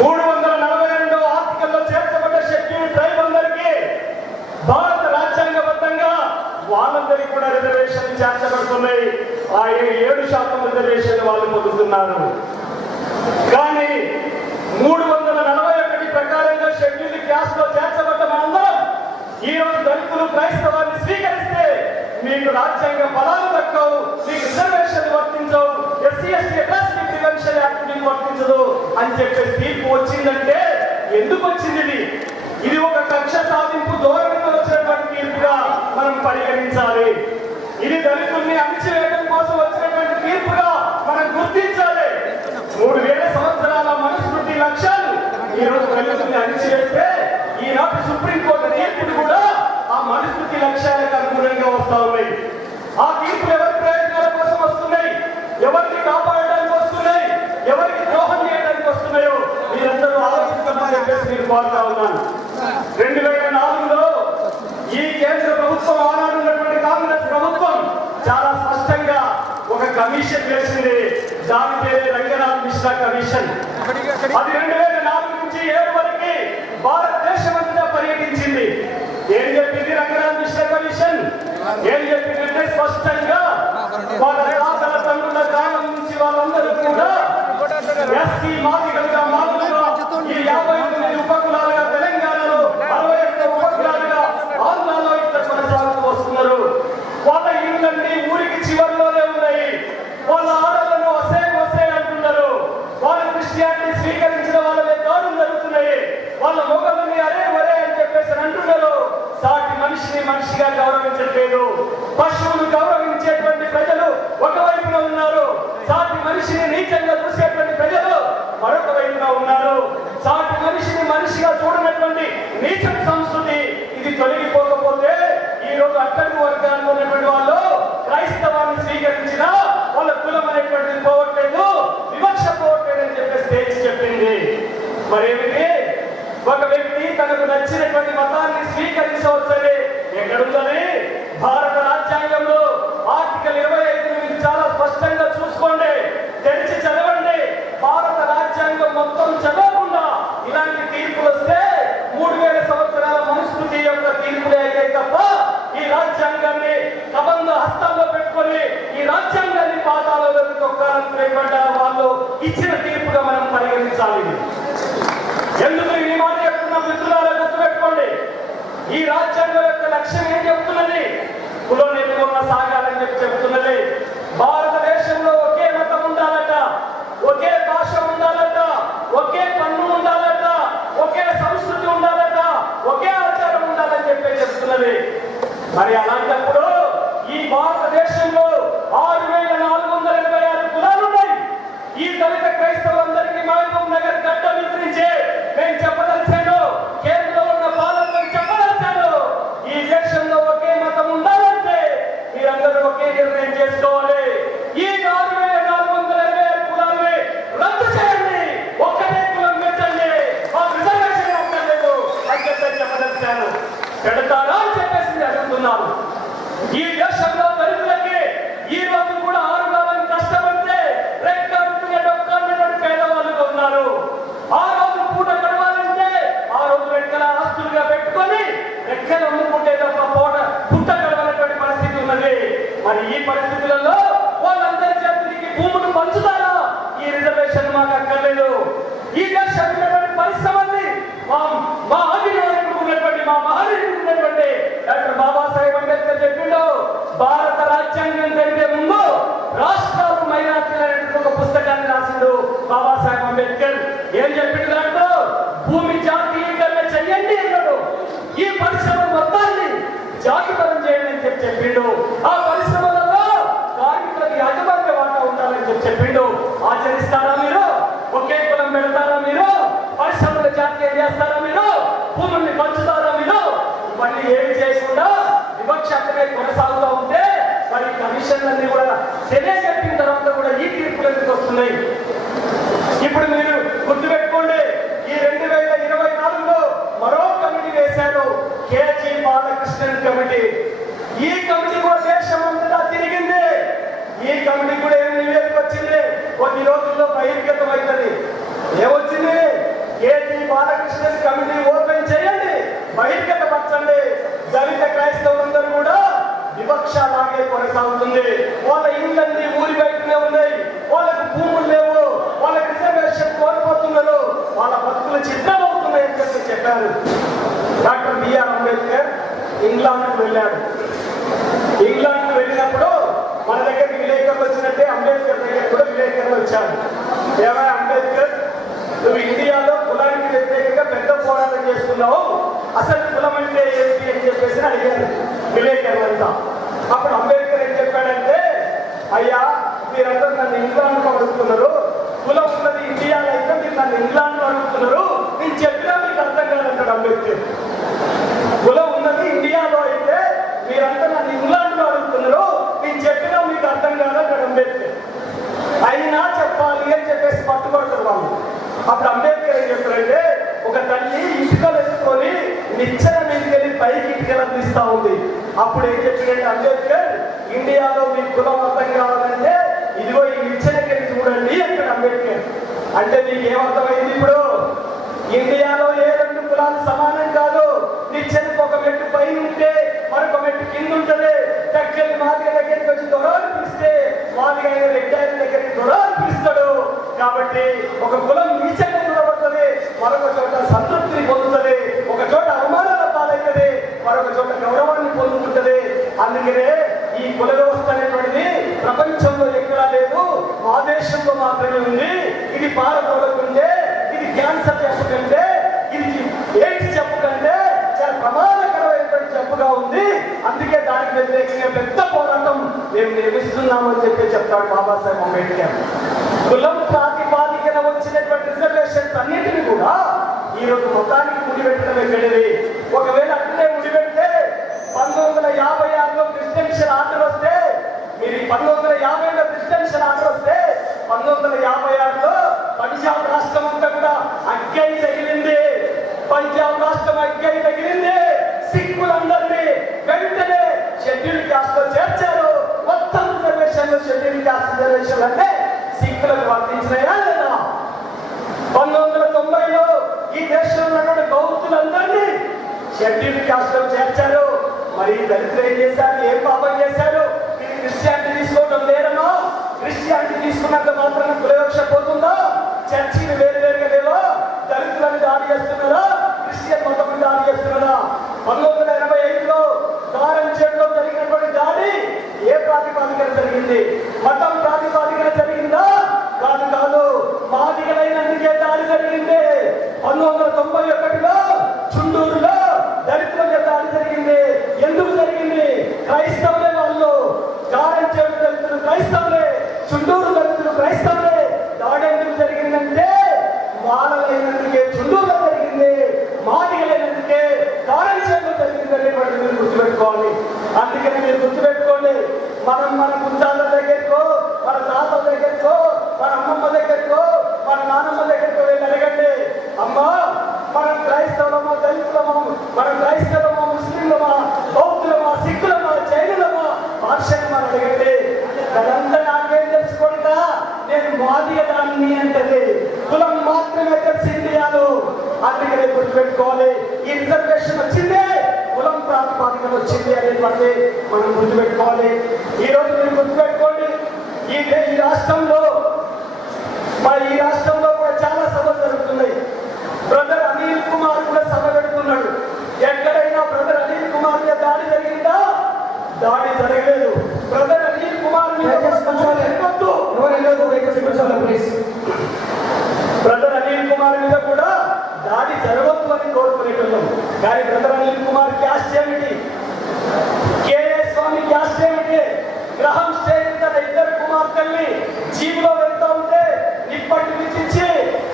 342వ ఆర్టికల్లో చేర్చబడ్డ షెడ్యూల్ ట్రైబ్ అందరికీ భారత రాజ్యాంగబద్ధంగా వాళ్ళందరికీ కూడా రిజర్వేషన్ చేర్చబడుతున్నాయి. ఆ 7% రిజర్వేషన్ వాళ్ళు పొందుతున్నారు. కానీ 341 ప్రకారంగా షెడ్యూల్ క్యాస్ట్ లో చేర్చబడ్డ మనందరం ఈ రోజు దళితులు క్రైస్తవాన్ని స్వీకరిస్తే మీకు రాజ్యాంగ బలాలు దక్కవు, మీకు రిజర్వేషన్ వర్తించవు, SC ST atrocity prevention act మీకు వర్తించదు అని చెప్పే తీర్పు వచ్చిందంటే ఎందుకు వచ్చింది? ఇది ఒక కక్ష సాధింపు ధోరణితో వచ్చినటువంటి తీర్పుగా మనం పరిగణించాలి. ఇది దళితుల్ని అణిచివేయడం కోసం వచ్చినటువంటి తీర్పుగా మనం గుర్తించాలి. 3000 సంవత్సరాల మనుస్మృతి లక్ష్యాలు ఈ రోజు దళితుల్ని అణిచివేస్తే ఈనాటి సుప్రీంకోర్టు తీర్పులు కూడా ఆ మనుస్మృతి లక్ష్యాలకు అనుగుణంగా వస్తా ఉన్నాయి. ఆ తీర్పులు ఎవరి ప్రయోజనాల కోసం వస్తున్నాయి, ఎవరిని కాపాడడానికి వస్తున్నాయి, ఎవరికి ద్రోహం చేయడానికి వస్తున్నాయో మీరందరూ ఆలోచించమని చెప్పేసి నేను కోరుతా ఉన్నాను. 2004లో ఈ కేంద్ర ప్రభుత్వం ఆనాడు ఉన్నటువంటి కాంగ్రెస్ ప్రభుత్వం చాలా స్పష్టంగా ఒక కమిషన్ వేసింది. దాని పేరే రంగనాథ్ మిశ్రా కమిషన్. అది 2004 నుంచి 2007 వరకు భారతదేశమంతా పర్యటించింది. ఏం చెప్పింది రంగనాథ్ మిశ్రా కమిషన్? ఏం చెప్పిందంటే స్పష్టంగా వాళ్ళ తాతల తండ్రుల కాలం నుంచి వాళ్ళందరూ కూడా ఎస్సీ మాదిగలుగా మామూలుగా ఈ 59 ఉపకులాలుగా తెలంగాణలో 61 ఉపకులాలుగా ఆంధ్రాలో ఇట్లా కొనసాగుతూ వస్తున్నారు. వాళ్ళ ఇళ్ళన్నీ ఊరికి చివరిలోనే ఉన్నాయి. వాళ్ళ ఆడలను వసే అంటున్నారు. వాళ్ళ క్రిస్టియానిటీ స్వీకరించిన వాళ్ళే దాడులు జరుగుతున్నాయి. వాళ్ళ మొగలని అరే వరే అని చెప్పేసి అంటున్నారు. సాటి మనిషిని మనిషిగా గౌరవించట్లేదు. పశువులు గౌరవించేటువంటి ప్రజలు ఒకవైపున ఉన్నారు, సాటి మనిషిని నీచంగా చూసేటువంటి ప్రజలు మరొక వైపున ఉన్నారు. సాటి మనిషిని మనిషిగా చూడనటువంటి నీచ సంస్కృతి ఇది తొలగిపోకపోతే ఈ రోజు అట్టడుగు వర్గాల్లో ఉన్నటువంటి వాళ్ళు క్రైస్తవాన్ని స్వీకరించిన వాళ్ళ కులం అనేటువంటిది పోవట్లేదు, వివక్ష పోవట్లేదు అని చెప్పేసి తేల్చి చెప్పింది. మరేమిటి? ఒక వ్యక్తి తనకు నచ్చినటువంటి మతాన్ని స్వీకరించవచ్చని ఎక్కడుందని భారత రాజ్యాంగంలో ఆర్టికల్ 25 చాలా స్పష్టంగా చూసుకోండి, తెరిచి చదవండి. భారత రాజ్యాంగం మొత్తం చదవకుండా ఇలాంటి తీర్పులు వస్తే 3000 సంవత్సరాల మనుస్మృతి యొక్క తీర్పులే అయితే తప్ప ఈ రాజ్యాంగాన్ని కబంధ హస్తాల్లో పెట్టుకొని ఈ రాజ్యాంగాన్ని పాతాళంలోకి తొక్కాలనుకునేటువంటి వాళ్ళు ఇచ్చిన తీర్పుగా మనం పరిగణించాలి. ఎందుకు ఈ మాట చెప్తున్నా మిత్రులారా, గుర్తుపెట్టుకోండి. ఈ రాజ్యాంగం యొక్క లక్ష్యం ఏం చెప్తున్నది? కుల నిర్మూలన సాగాలని చెప్తున్నది. భారతదేశంలో ఒకే మతం ఉండాలట, ఒకే భాష ఉండాలట, ఒకే పన్ను ఉండాలట, ఒకే సంస్కృతి ఉండాలట, ఒకే ఆచారం ఉండాలని చెప్తున్నది. మరి అలాంటప్పుడు ఈ భారతదేశంలో 6486 కులాలు ఉన్నాయి. ఈ దళిత క్రైస్తవులందరికీ మహబూబ్ నగర్ గడ్డ విస్తరించే నేను చెప్పదలిచాను, కేంద్రంలో ఉన్న పాలకులకు చెప్పదలిచాను. ఈ దేశంలో ఒకే మతం ఉండాలంటే పెడతారా అని చెప్పేసి అడుగుతున్నాను. ఈ దేశంలో దళితులకి ఈ రోజు కూడా 6 కాలం కష్టపడితే రెక్కడుతున్న డొక్కడుతున్న పేదవాళ్ళుగా ఉన్నారు. ఆ రోజు పూట గడవాలంటే ఆ రోజు రెక్కల ఆస్తులుగా పెట్టుకొని రెక్కలు అమ్ముకుంటే తప్ప పుట్ట గడవనటువంటి పరిస్థితి ఉన్నది. మరి ఈ పరిస్థితులలో వాళ్ళందరి చేతులకి భూములు పంచుతారా? ఈ రిజర్వేషన్ మాకు అక్కర్లేదు. ఈ దేశం ఉన్నటువంటి పరిశ్రమల్ని మా ఆదినాయకుడు ఉన్నటువంటి మా మహనీయుడు ఉన్నటువంటి డాక్టర్ బాబాసాహెబ్ అంబేద్కర్ చెప్పిండు, భారత రాజ్యాంగం కంటే ముందు రాష్ట్రాలు మైనార్టీలు అనేటువంటి ఒక పుస్తకాన్ని రాసిండు బాబాసాహెబ్ అంబేద్కర్. ఏం చెప్పిండు దాంట్లో? భూమి జాతీయీకరణ చెయ్యండి అన్నాడు. ఈ పరిశ్రమ మొత్తాన్ని జాతిపరం చేయండి అని చెప్పిండు. ఆ పరిశ్రమలలో కార్మికులకు యాజమాన్య వాటా ఉండాలని చెప్పిండు. ఆచరిస్తారా మీరు? ఒకే కులం పెడతారా మీరు? పరిశ్రమలు జాతీయం చేస్తారా మీరు? భూముల్ని పంచుతారా మీరు? ఇవన్నీ ఏమి చేయకుండా వివక్షమే కొనసాగుతూ ఉంటే మరి కమిషన్లన్నీ కూడా తెలియజెప్పిన తర్వాత కూడా ఈ తీర్పులు ఎందుకు వస్తున్నాయి? ఇప్పుడు మీరు గుర్తుపెట్టుకోండి, ఈ 2024లో మరో కమిటీ వేశారు, కేజీ బాలకృష్ణన్ కమిటీ. ఈ కమిటీ కూడా దేశం అంతటా తిరిగింది. ఈ కమిటీ కూడా ఏం నివేదిక వచ్చింది? కొన్ని రోజుల్లో బహిర్గతం అవుతుంది. ఏమొచ్చింది? కేజీ బాలకృష్ణన్ కమిటీ ఓపెన్ చేయండి, బహిర్గతపరచండి. దళిత క్రైస్తవులందరూ కూడా వివక్ష లాగే కొనసాగుతుంది. వాళ్ళ ఇళ్ళన్నీ ఊరి బయటనే ఉన్నాయి, వాళ్ళకు భూములు లేవు, వాళ్ళకి రిజర్వేషన్ కోల్పోతున్నారు, వాళ్ళ బతుకులు చిత్రమవుతున్నాయని చెప్పారు. డాక్టర్ బిఆర్ అంబేద్కర్ ఇంగ్లాండ్కు వెళ్ళాడు. ఇంగ్లాండ్కు వెళ్ళినప్పుడు మన దగ్గర విలేకరులు వచ్చినట్టే అంబేద్కర్ దగ్గర కూడా విలేకరులు వచ్చారు. ఏమైనా అంబేద్కర్, నువ్వు ఇండియాలో కులానికి వ్యతిరేకంగా పెద్ద పోరాటం చేస్తున్నావు, అసలు కులం అంటే ఏంటి అని చెప్పేసి అడిగారు విలేకరులంతా. అప్పుడు అంబేద్కర్ ఏం చెప్పాడంటే, అయ్యా మీరందరూ నన్ను ఇంగ్లాండ్లో అడుగుతున్నారు, కులం ఉన్నది ఇండియాలో అయితే మీరు నన్ను ఇంగ్లాండ్లో అడుగుతున్నారు, నేను చెప్పినా మీకు అర్థం కాదంటాడు అంబేద్కర్. కులం ఉన్నది ఇండియాలో అయితే మీరంతా నన్ను ఇంగ్లాండ్లో అడుగుతున్నారు, నేను చెప్పినా మీకు అర్థం కాదంటాడు అంబేద్కర్. అయినా చెప్పాలి అని చెప్పేసి పట్టుబడతారు వాళ్ళు. అప్పుడు అంబేద్కర్ ఏం చెప్పారంటే, ఒక తల్లి ఇటుకలు ఎత్తుకొని నిచ్చెన మీదకి వెళ్ళి పైకి ఇటుకలు అందిస్తా ఉంది. అప్పుడు ఏం చెప్పారంటే అంబేద్కర్, ఇండియాలో మీ కులం అర్థం కావాలంటే ఇదిగో ఈ నిచ్చెనకి వెళ్ళి చూడండి అంటాడు అంబేద్కర్. అంటే మీకు ఏమర్థమైంది? ఇప్పుడు ఇండియాలో ఏ 2 కులాలు సమానం కాదు. నిచ్చెనకు ఒక మెట్టు పైన ఉంటే మరొక మెట్టు కింద ఉంటుంది. దగ్గర మాదిగ దగ్గరికి వచ్చి దొరలు పిలిస్తే మాదిగ రెడ్డాయిల దగ్గరికి దొరలు పిలుస్తాడు. కాబట్టి ఒక కులం నీచంగా చూడబడుతుంది, మరొక చోట సంతృప్తిని పొందుతుంది, ఒక చోట అవమానాల పాలవుతుంది, మరొక చోట గౌరవాన్ని పొందుతుంటది. అందుకనే ఈ కుల వ్యవస్థ అనేటువంటిది ప్రపంచంలో ఎక్కడా లేదు, మా దేశంలో మాత్రమే ఉంది. ఇది పారదోలకుంటే, ఇది క్యాన్సర్ జబ్బు కంటే, ఇది ఎయిడ్స్ జబ్బు కంటే చాలా ప్రమాదకరమైనటువంటి జబ్బుగా ఉంది. అందుకే దానికి వ్యతిరేకంగా పెద్ద పోరాటం మేము నిర్మిస్తున్నామని చెప్తాడు బాబాసాహెబ్ అంబేద్కర్. కులం ప్రాతిపాదికన వచ్చినటువంటి రిజర్వేషన్స్ అన్నింటినీ కూడా ఈరోజు మొత్తానికి ముడిపెట్టడమే గడివి. ఒకవేళ అట్లే ముడిపెడితే 1956లో క్రిస్టియన్ ఆర్డర్ వస్తే, మీరు 1950లో క్రిస్టియన్ ఆర్డర్ వస్తే 1956లో పంజాబ్ రాష్ట్రం అంతా కూడా అగ్గై తగిలింది. పంజాబ్ రాష్ట్రం అగ్గై తగిలింది. సిక్కులందరినీ వెంటనే షెడ్యూల్ క్యాస్ట్ లో చేర్చారు. మొత్తం రిజర్వేషన్లు షెడ్యూల్ క్యాస్ట్ రిజర్వేషన్ అంటే సిక్కులకు వర్తించినాయా లేదా? 1990లో ఈ దేశంలో ఉన్నటువంటి బౌద్ధులందరినీ షెడ్యూల్ క్యాస్ట్ లో చేర్చారు. మరి దళితులు ఏం చేశారు? ఏం పాపం చేశారు? ఇది క్రిస్టియానిటీ తీసుకోవడం లేదమ్మా. క్రిస్టియానిటీ తీసుకున్నంత మాత్రం కులవివక్ష పోతుందా? చర్చిలు వేరువేరుగా లేవా? దళితులను దాడి చేస్తున్నారా? క్రిస్టియన్ మతం దాడి చేస్తున్నారా? 1985లో కారంచేడులో జరిగినటువంటి దాడి ఏ ప్రాతిపాదికన జరిగింది? మతం ప్రాతిపాదికన జరిగిందా? కాదు. మాదిగలైనందుకే దాడి జరిగింది. 1991లో చుండూరులో దళితుల మీద దాడి జరిగింది. ఎందుకు జరిగింది? క్రైస్తవులే వాళ్ళు. కారంచేడు దళితులు క్రైస్తవులే, చుండూరు దళితులు క్రైస్తవులే. దాడి ఎందుకు జరిగిందంటే మాలలైనందుకే చుండూరులో జరిగింది, మాదిగలైనందుకే కారంచేడులో జరిగింది అనేటువంటి మీరు గుర్తుపెట్టుకోవాలి. అందుకని మీరు గుర్తుపెట్టుకోండి, మనం మన గుంజాల దగ్గరకో, మన తాతల దగ్గరకో, మన అమ్మమ్మ దగ్గరకో, మన నాన్నమ్మ దగ్గరకో వెళ్ళి అడగండి, అమ్మా మనం క్రైస్తవులమో దళితులమో, మనం క్రైస్తవులమో ముస్లిం మాదిగ దాన్ని అంటది. కులం మాత్రమే తెలిసి ఇండియాలో. అందుకనే గుర్తుపెట్టుకోవాలి, ఈ రిజర్వేషన్ వచ్చిందే కులం ప్రాతిపాదికన వచ్చింది అనేటువంటి మనం గుర్తుపెట్టుకోవాలి. ఈ రోజు మీరు గుర్తుపెట్టుకోండి, ఈ రాష్ట్రంలో కూడా చాలా సభలు జరుగుతున్నాయి. బ్రదర్ అనిల్ కుమార్ కూడా సభ పెడుతున్నాడు. ఎక్కడైనా బ్రదర్ అనిల్ కుమార్ మీద దాడి జరిగిందా? దాడి జరగలేదు. బ్రదర్ అనిల్ కుమార్ మీద బ్రదర్ అనిల్ కుమార్ మీద కూడా దాడి జరగవద్దు అని కోరుకునేటోళ్ళం. కానీ బ్రదర్ అనిల్ కుమార్ క్యాస్ట్ ఏమిటి? కేఏ స్వామి క్యాస్ట్ ఏమిటి? గ్రహం స్టేట్ తన ఇద్దరు కుమార్తెల్ని జీబులో వెళ్తా ఉంటే ఇప్పటి నుంచి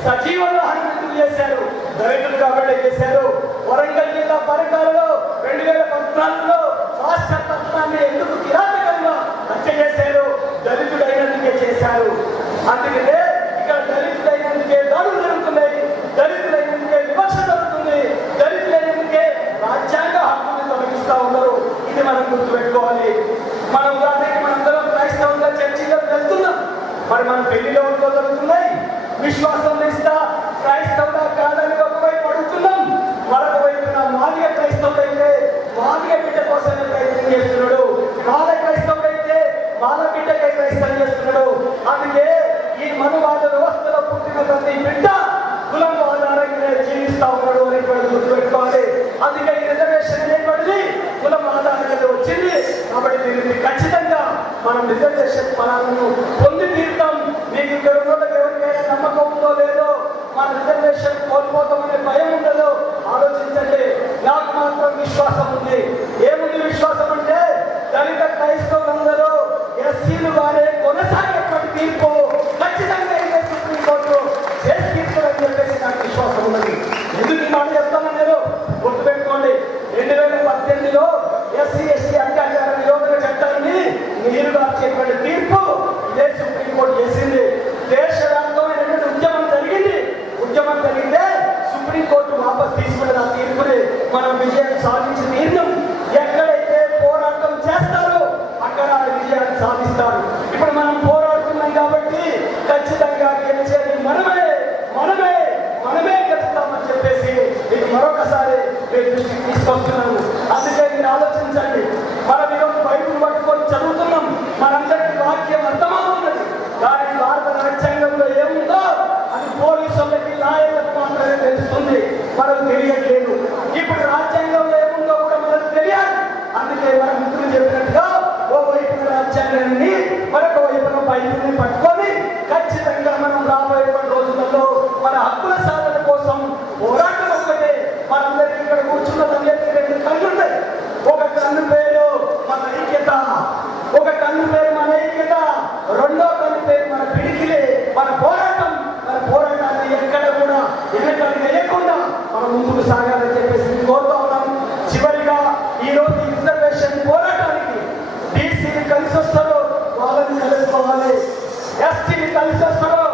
సజీవంగా హనుమంతులు చేశారు. దళితులు కాబట్టి చేశారు. వరంగల్ జిల్లా పరికాలలో 2014లో రాష్ట్ర తత్వాన్ని ఎందుకు కిరాతకంగా హత్య చేశారు? దళితుడైనందుకే చేశారు. అందుకనే ఇక్కడ దళితుడైనందుకే దాడులు జరుగుతున్నాయి, దళితుడైనందుకే వివక్ష జరుగుతుంది, దళితులైనందుకే రాజ్యాంగ హక్కులు తొలగిస్తా ఉన్నారు. ఇది మనం గుర్తుపెట్టుకోవాలి. మనం ఉదాహరణకి మనందరం క్రైస్తవులుగా చర్చిలో వెళ్తున్నాం. మరి మన పెళ్లిలో జరుగుతున్నాయి. విశ్వాసం ఇస్తా క్రైస్తవులా కాదని ఒకవైపు అడుగుతున్నాం, మరొక వైపున మాదిగ క్రైస్తవుడైతే మాదిగ బిడ్డ కోసమే ప్రయత్నం చేస్తున్నాడు, మాల క్రైస్తవుడైతే మాల బిడ్డకై ప్రయత్నం చేస్తున్నాడు. అందుకే ఈ మనువాద వ్యవస్థలో పుట్టిన ప్రతి బిడ్డ కులం ఆధారంగానే జీవిస్తా ఉన్నాడు అనేటువంటి గుర్తుపెట్టుకోవాలి. అందుకే ఈ రిజర్వేషన్ అనేటువంటిది కులం ఆధారంగా వచ్చింది. కాబట్టి దీనికి ఖచ్చితంగా మనం రిజర్వేషన్ ఫలాలను పొంది తీరుతాం. మీకు ఇక్కడ ఉన్నోళ్ళకి ఎవరికైనా నమ్మకం ఉందో లేదో, మన రిజర్వేషన్ కోల్పోతామనే భయం ఉండదో ఆలోచించండి. నాకు మాత్రం విశ్వాసం ఉంది. ఏముంది విశ్వాసం అంటే, దళిత క్రైస్తవులందరూ ఎస్సీలుగానే కొనసాగేటువంటి తీర్పు ఖచ్చితంగా ఇదే సుప్రీంకోర్టు చేసి తీర్పులని చెప్పేసి నాకు విశ్వాసం ఉన్నది. ఎందుకు ఈ మాట చెప్తాను నేను? గుర్తుపెట్టుకోండి, 2018లో ఎస్సీ ఎస్టీ అత్యాచార నిరోధక చట్టాన్ని నీరుగార్చేటువంటి తీర్పు ఇదే సుప్రీంకోర్టు చేసింది. దేశవ్యాప్తమైనటువంటి ఉద్యమం జరిగింది. ఉద్యమం జరిగితే సుప్రీంకోర్టు వాపస్ తీసుకున్న ఆ తీర్పుని మనం విజయం సాధించి తీర్నం. ఎక్కడైతే పోరాటం చేస్తారో అక్కడ విజయాన్ని సాధిస్తారు. ఇప్పుడు మనం పోరాడుతున్నాం కాబట్టి ఖచ్చితంగా గెలిచేది మనమే మనమే మనమే గెలుస్తామని చెప్పేసి ఇది మరొకసారి మీరు దృష్టికి తీసుకొస్తున్నాను. అందుకే మీరు ఆలోచించండి. మనం ఈరోజు బైబిల్ పట్టుకొని చదువుతున్నాం, మనందరికీ వాక్యం అర్థమవుతున్నది. కానీ భారత రాజ్యాంగంలో ఏముందో అది పోలీసులకి లాయర్లకు మాత్రమే తెలుస్తుంది, మనకు తెలియట్లేదు. ఇప్పుడు రాజ్యాంగంలో ఏముందో కూడా మనకు తెలియాలి. అందుకే మన మిత్రులు చెప్పినట్టుగా ఓ వైపున రాజ్యాంగాన్ని మరొక వైపున బైబిల్ని పట్టుకొని ఖచ్చితంగా మనం రాబోయే రోజులలో మన హక్కుల సాధన కోసం పోరాటం ఒక్కటే. మనందరికీ ఇక్కడ కూర్చున్నదందరికీ 2 కళ్ళు ఉంటాయి. ఒక కన్ను పేరు మన ఐక్యత, ఒక కన్ను పేరు మన ఐక్యత, రెండో కన్ను పేరు మన పిడికిలే, మన పోరాటం. మన పోరాటాన్ని ఎక్కడ కూడా వెనకలు వేయకుండా మనం ముందుకు సాగాలని చెప్పేసి కోరుతా ఉన్నాం. చివరిగా ఈరోజు రిజర్వేషన్ పోరాటానికి బీసీని కలిసి వస్తారో వాళ్ళని కలుసుకోవాలి, ఎస్టీని కలిసి వస్తారో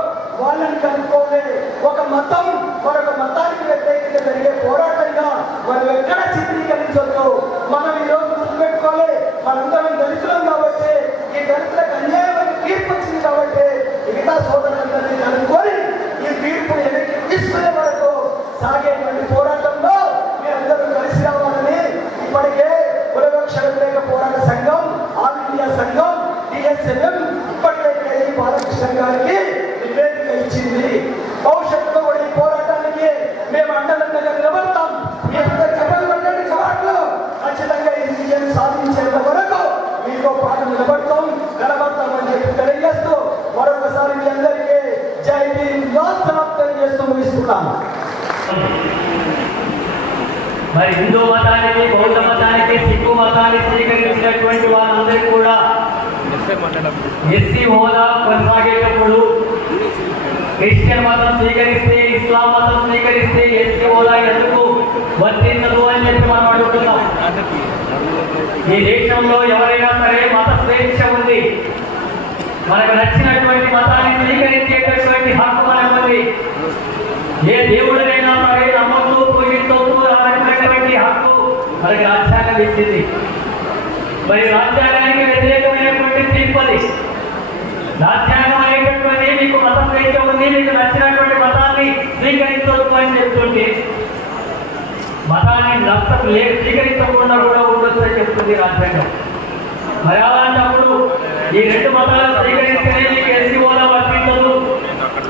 వాళ్ళని కలుపుకోవాలి. ఒక మతం మరొక మతానికి వ్యతిరేకంగా జరిగే పోరాటంగా మనం ఎక్కడ చిత్రీకరించొద్దు. మనం ఈరోజు గుర్తుపెట్టుకోవాలి, మనందరం దళితులం కాబట్టి, ఈ దళితులకు అన్యాయమైన తీర్పు వచ్చింది కాబట్టి మిగతా సోదరులందరినీ కలుపుకొని ఈ తీర్పుని వెనక్కి తీసుకునే వరకు సాగేటువంటి పోరాటంలో మీరందరూ కలిసి రావాలని ఇప్పటికే కులవివక్ష వ్యతిరేక పోరాట సంఘం, ఆల్ ఇండియా సంఘం, DSMM ఇప్పటికే ఈ బాలకృష్ణ గారికి నివేదిక ఇచ్చింది. భవిష్యత్తులో కూడా ఈ పోరాటానికి మేము అండదండగా నిలబడతాం. మీ అందరూ చెప్పబడినటువంటి చోట్ల ఖచ్చితంగా ఈ విజయం సాధించేంత వరకు మీతో పాటు నిలబడతామని చెప్పి తెలియజేస్తూ మరొకసారి మీ అందరికీ జై భీమ్ తెలియజేస్తూ ముగిస్తున్నాను. మరి హిందూ మతానికి, బౌద్ధ మతానికి, సిక్కు మతాన్ని స్వీకరించినటువంటి వాళ్ళందరికీ కూడా ఎస్సీ హోదా కొనసాగేటప్పుడు క్రిస్టియన్ మతం స్వీకరిస్తే, ఇస్లాం మతం స్వీకరిస్తే ఎస్సీ హోదా ఎందుకు వర్తించదు అని చెప్పి మనం అడుగుతున్నాం. ఈ దేశంలో ఎవరైనా సరే మత స్వేచ్ఛ ఉంది. మనకు నచ్చినటువంటి మతాన్ని స్వీకరించేటటువంటి హక్కు మనకు ఉంది. ఏ దేవుడినైనా సరే నమ్మకం పూజిస్తూ అనుకునేటువంటి హక్కు మనకి రాజ్యాంగం ఇచ్చింది. మరి రాజ్యాంగానికి వ్యతిరేకమైనటువంటి తీర్పది. రాజ్యాంగం అనేటటువంటి మీకు మత స్వేచ్ఛ ఉంది, మీకు నచ్చినటువంటి మతాన్ని స్వీకరించవచ్చు అని చెప్తుంటే మతాన్ని స్వీకరించకుండా కూడా ఉండొచ్చు అని చెప్తుంది రాజ్యాంగం. మరి అలాంటప్పుడు ఈ రెండు మతాలను స్వీకరిస్తేనే మీకు ఎస్సీ హోదా వర్తించదు,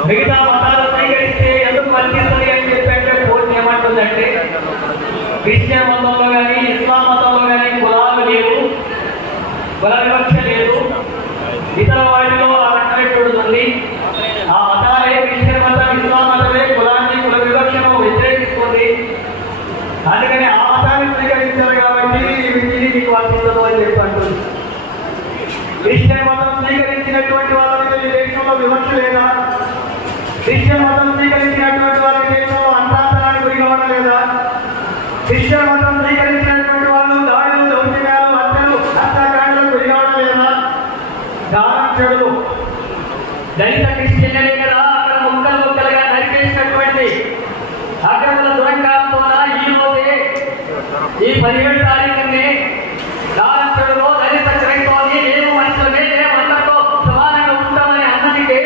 మిగతా మతాలు స్వీకరిస్తే ఎందుకు వర్తిస్తుంది అని చెప్పంటే కోర్టు ఏమంటుందంటే క్రిస్టియన్ మతంలో కానీ ఇస్లాం మతంలో కానీ కులాలు లేవు, కుల వివక్ష లేదు, ఇతర వాటిలో ఆ రకమైనటువంటి ఉంది. ఆ మతాలే క్రిస్టియన్ మతం ఇస్లాం మతమే కులాన్ని కుల వివక్షను వ్యతిరేకిస్తుంది. అందుకని ఆ మతాన్ని స్వీకరించారు కాబట్టి ఇది మీకు వర్తించదు అని చెప్పి అంటుంది. క్రిస్టియన్ మతం స్వీకరించినటువంటి వాళ్ళ మీద ఈ దేశంలో వివక్ష లేదా? క్రిస్టియన్ మతం స్వీకరించినటువంటి వాళ్ళ దేశంలో అంతరాంతరానికి గురి కావడం లేదా? క్రిస్టియన్ మతం స్వీకరించినటువంటి వాళ్ళు దాడులు, దౌర్జన్యాలు, హత్యలు, హత్యాకాండలకు గురి కావడం లేదా? దానం చెడులు దళిత క్రిస్టియన్లే కదా అక్కడ ముక్కలుగా నరికేసినటువంటి అక్రముల దురంగాలతో ఈ రోజే ఈ 17 తారీఖుని దానంతలో దళిత క్రైస్తవుని మేము మనుషులమే మేము అందరితో సమానంగా ఉంటామని అన్నదికే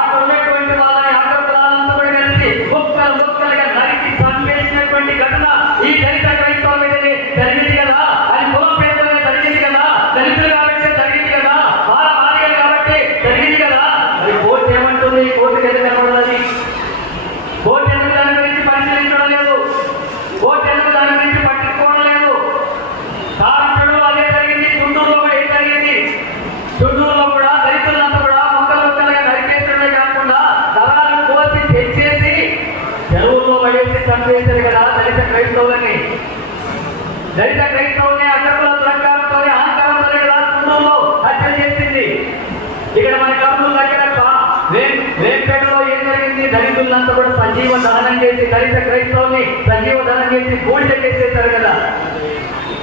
అక్కడ ఉన్నటువంటి వాళ్ళని అగ్రకులాలంతా కూడా కలిసి ముక్కలుగా నరికి చంపేసినటువంటి ఘటన ఈ దళిత క్రైస్తవుల మీదనే జరిగింది కదా. అది కులం పేదలనే జరిగింది కదా, దళితులు కాబట్టి జరిగింది కదా, మానవాళికలు కాబట్టి జరిగింది కదా. అది కోర్టు ఏమంటుంది? కోర్టుకి ఎందుకు కనబడదని? కోర్టు ఎందుకు దాని గురించి పరిశీలించడం లేదు? కోర్టు ఎందుకు దాని గురించి పట్టించుకోవడం లేదు? కారణం అదే జరిగింది. చుట్టూరులో కూడా ఏం జరిగింది? చుట్టూరులో కూడా దళితులంతా కూడా ముక్కలుగా నరికేసడమే కాకుండా దళాలను కోసి తెచ్చేసి చెరువుల్లో పడేసి చంపేశారు కదా దళిత క్రైస్తవులని. దళిత క్రైస్తవుల్ని అగ్రకుల దురంగాలతో అహంకారంతో కదా చుట్టూరులో హత్య చేసింది. ఇక్కడ మన కర్నూలు దగ్గర వేంపేటలో ఏం జరిగింది? దళితులంతా కూడా సజీవ దహనం చేసి దళిత క్రైస్తవుల్ని సజీవ దహనం చేసి బూడిద చేసేశారు కదా.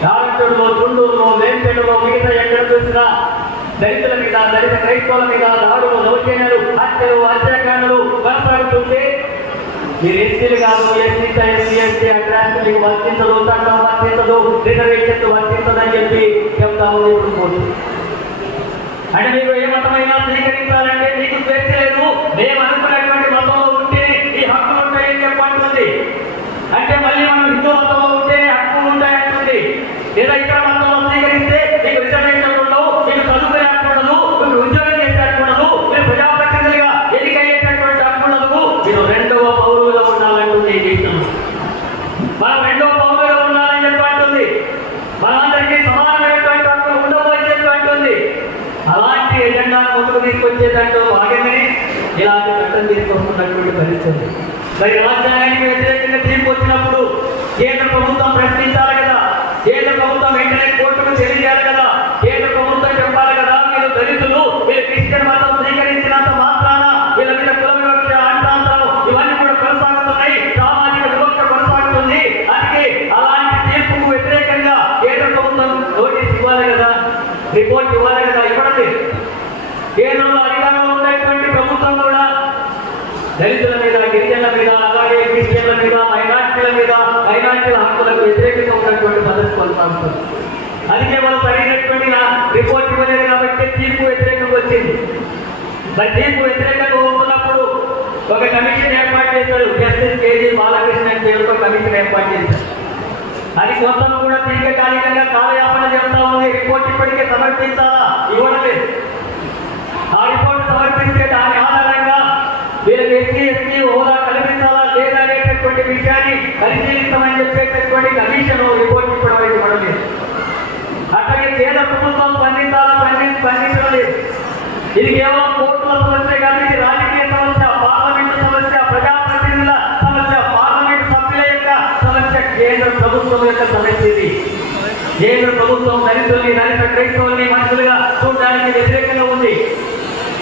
రావణుడిలో, గుంటూరులో, వేంపేటలో, మిగతా ఎక్కడ చూసినా దళితుల మీద, దళిత క్రైస్తవుల మీద దాడులు, దౌర్జన్యాలు, హత్యలు, హత్యాకాండలు కొనసాగుతుంటే మీరు ఎస్సీలు కాదు, ఎస్సీ అగ్రాంటి మీకు వర్తించదు, చట్టం వర్తించదు, రిజర్వేషన్ వర్తించదు అని చెప్పి చెప్తా ఉంది ఇప్పుడు కోర్టు. అంటే మీకు ఏ మతమైనా స్వీకరించాలంటే మీకు స్వేచ్ఛ లేదు, మేము అనుకున్నటువంటి మతంలో ఉంటే ఈ హక్కులు ఉంటాయని చెప్పంటుంది. అంటే మళ్ళీ మనం హిందూ మతంలో ఉంటేనే హక్కులు ఉంటాయంటుంది. లేదా ఇతర మతంలో స్వీకరిస్తే మీకు రిజర్వేషన్ ఉండవు, మీకు చదువుకునే హక్కు ఉండదు, మీకు ఉద్యోగం చేసే హక్కు ఉండదు, మీరు ప్రజాప్రతినిధులుగా ఎన్నికయ్యేటటువంటి హక్కు ఉండదు. మీరు రెండవ పౌరులుగా ఉండాలంటుంది ఈ దేశం. మనం రెండవ పౌరులుగా ఉండాలని చెప్పంటుంది. మనందరికీ సమానమైనటువంటి హక్కులు ఉండవు అని చెప్పంటుంది. అలాంటి ఎజెండాను ముందుకు తీసుకొచ్చేటట్టు బాగానే ఇలాంటి చట్టం తీసుకొస్తున్నటువంటి పరిస్థితి. మరి రాజ్యాంగానికి వ్యతిరేకంగా తీర్పు వచ్చినప్పుడు కేంద్ర ప్రభుత్వం ప్రశ్నించాలి కదా, కేంద్ర ప్రభుత్వం వెంటనే కోర్టుకు తెలియజేయాలి కదా, కేంద్ర ప్రభుత్వం చెప్పాలి కదా మీరు దళితులు వీళ్ళు క్రిస్టియన్ మతం స్వీకరించినంత మాత్రాన వీళ్ళ మీద కుల వివక్ష, అంటాంతరం ఇవన్నీ కూడా కొనసాగుతున్నాయి, సామాజిక వివక్ష కొనసాగుతుంది. అందుకే అలాంటి తీర్పుకు వ్యతిరేకంగా కేంద్ర ప్రభుత్వం నోటీస్ ఇవ్వాలి కదా, రిపోర్ట్ ఇవ్వాలి కదా. ఇవ్వండి. కేంద్రంలో అధికారంలో ఉన్నటువంటి ప్రభుత్వం కూడా దళితుల మీద, గిరిజనుల మీద, అలాగే క్రిస్టియన్ల మీద, మైనార్టీల హక్కులకు వ్యతిరేకంగా ఉన్నటువంటి పద్ధతి కొనసాగుతుంది. అందుకే మనం సరైనటువంటి రిపోర్ట్ ఇవ్వలేదు కాబట్టి తీర్పు వ్యతిరేకంగా వచ్చింది. మరి తీర్పు వ్యతిరేకంగా ఉంటున్నప్పుడు ఒక కమిషన్ ఏర్పాటు చేశారు. జస్టిస్ కేజీ బాలకృష్ణ అని పేరుతో కమిషన్ ఏర్పాటు చేశారు. అది మొత్తం కూడా దీర్ఘకాలికంగా కాలయాపన చేస్తా ఉంది. రిపోర్ట్ ఇప్పటికే సమర్పించాలా? ఇవ్వడం లేదు. ఆ రిపోర్ట్ సమర్పిస్తే దాని ఆధారంగా వీళ్ళకి ఎస్సీ హోదా కల్పించాలా లేదా అనేటటువంటి విషయాన్ని పరిశీలిస్తామని చెప్పేటటువంటి కమిషన్ రిపోర్ట్ ఇప్పటివరకు ఇవ్వడం లేదు. అట్లాగే కేంద్ర ప్రభుత్వం స్పందించడం లేదు. ఇది కేవలం కోర్టుల సమస్య కాదు, ఇది రాజకీయ సమస్య, పార్లమెంటు సమస్య, ప్రజాప్రతినిధుల సమస్య, పార్లమెంటు సభ్యుల యొక్క సమస్య, కేంద్ర ప్రభుత్వం యొక్క సమస్య. ఇది కేంద్ర ప్రభుత్వం దళితుల్ని, దళిత క్రైస్తవుల్ని మనుషులుగా చూడడానికి వ్యతిరేకంగా ఉంది.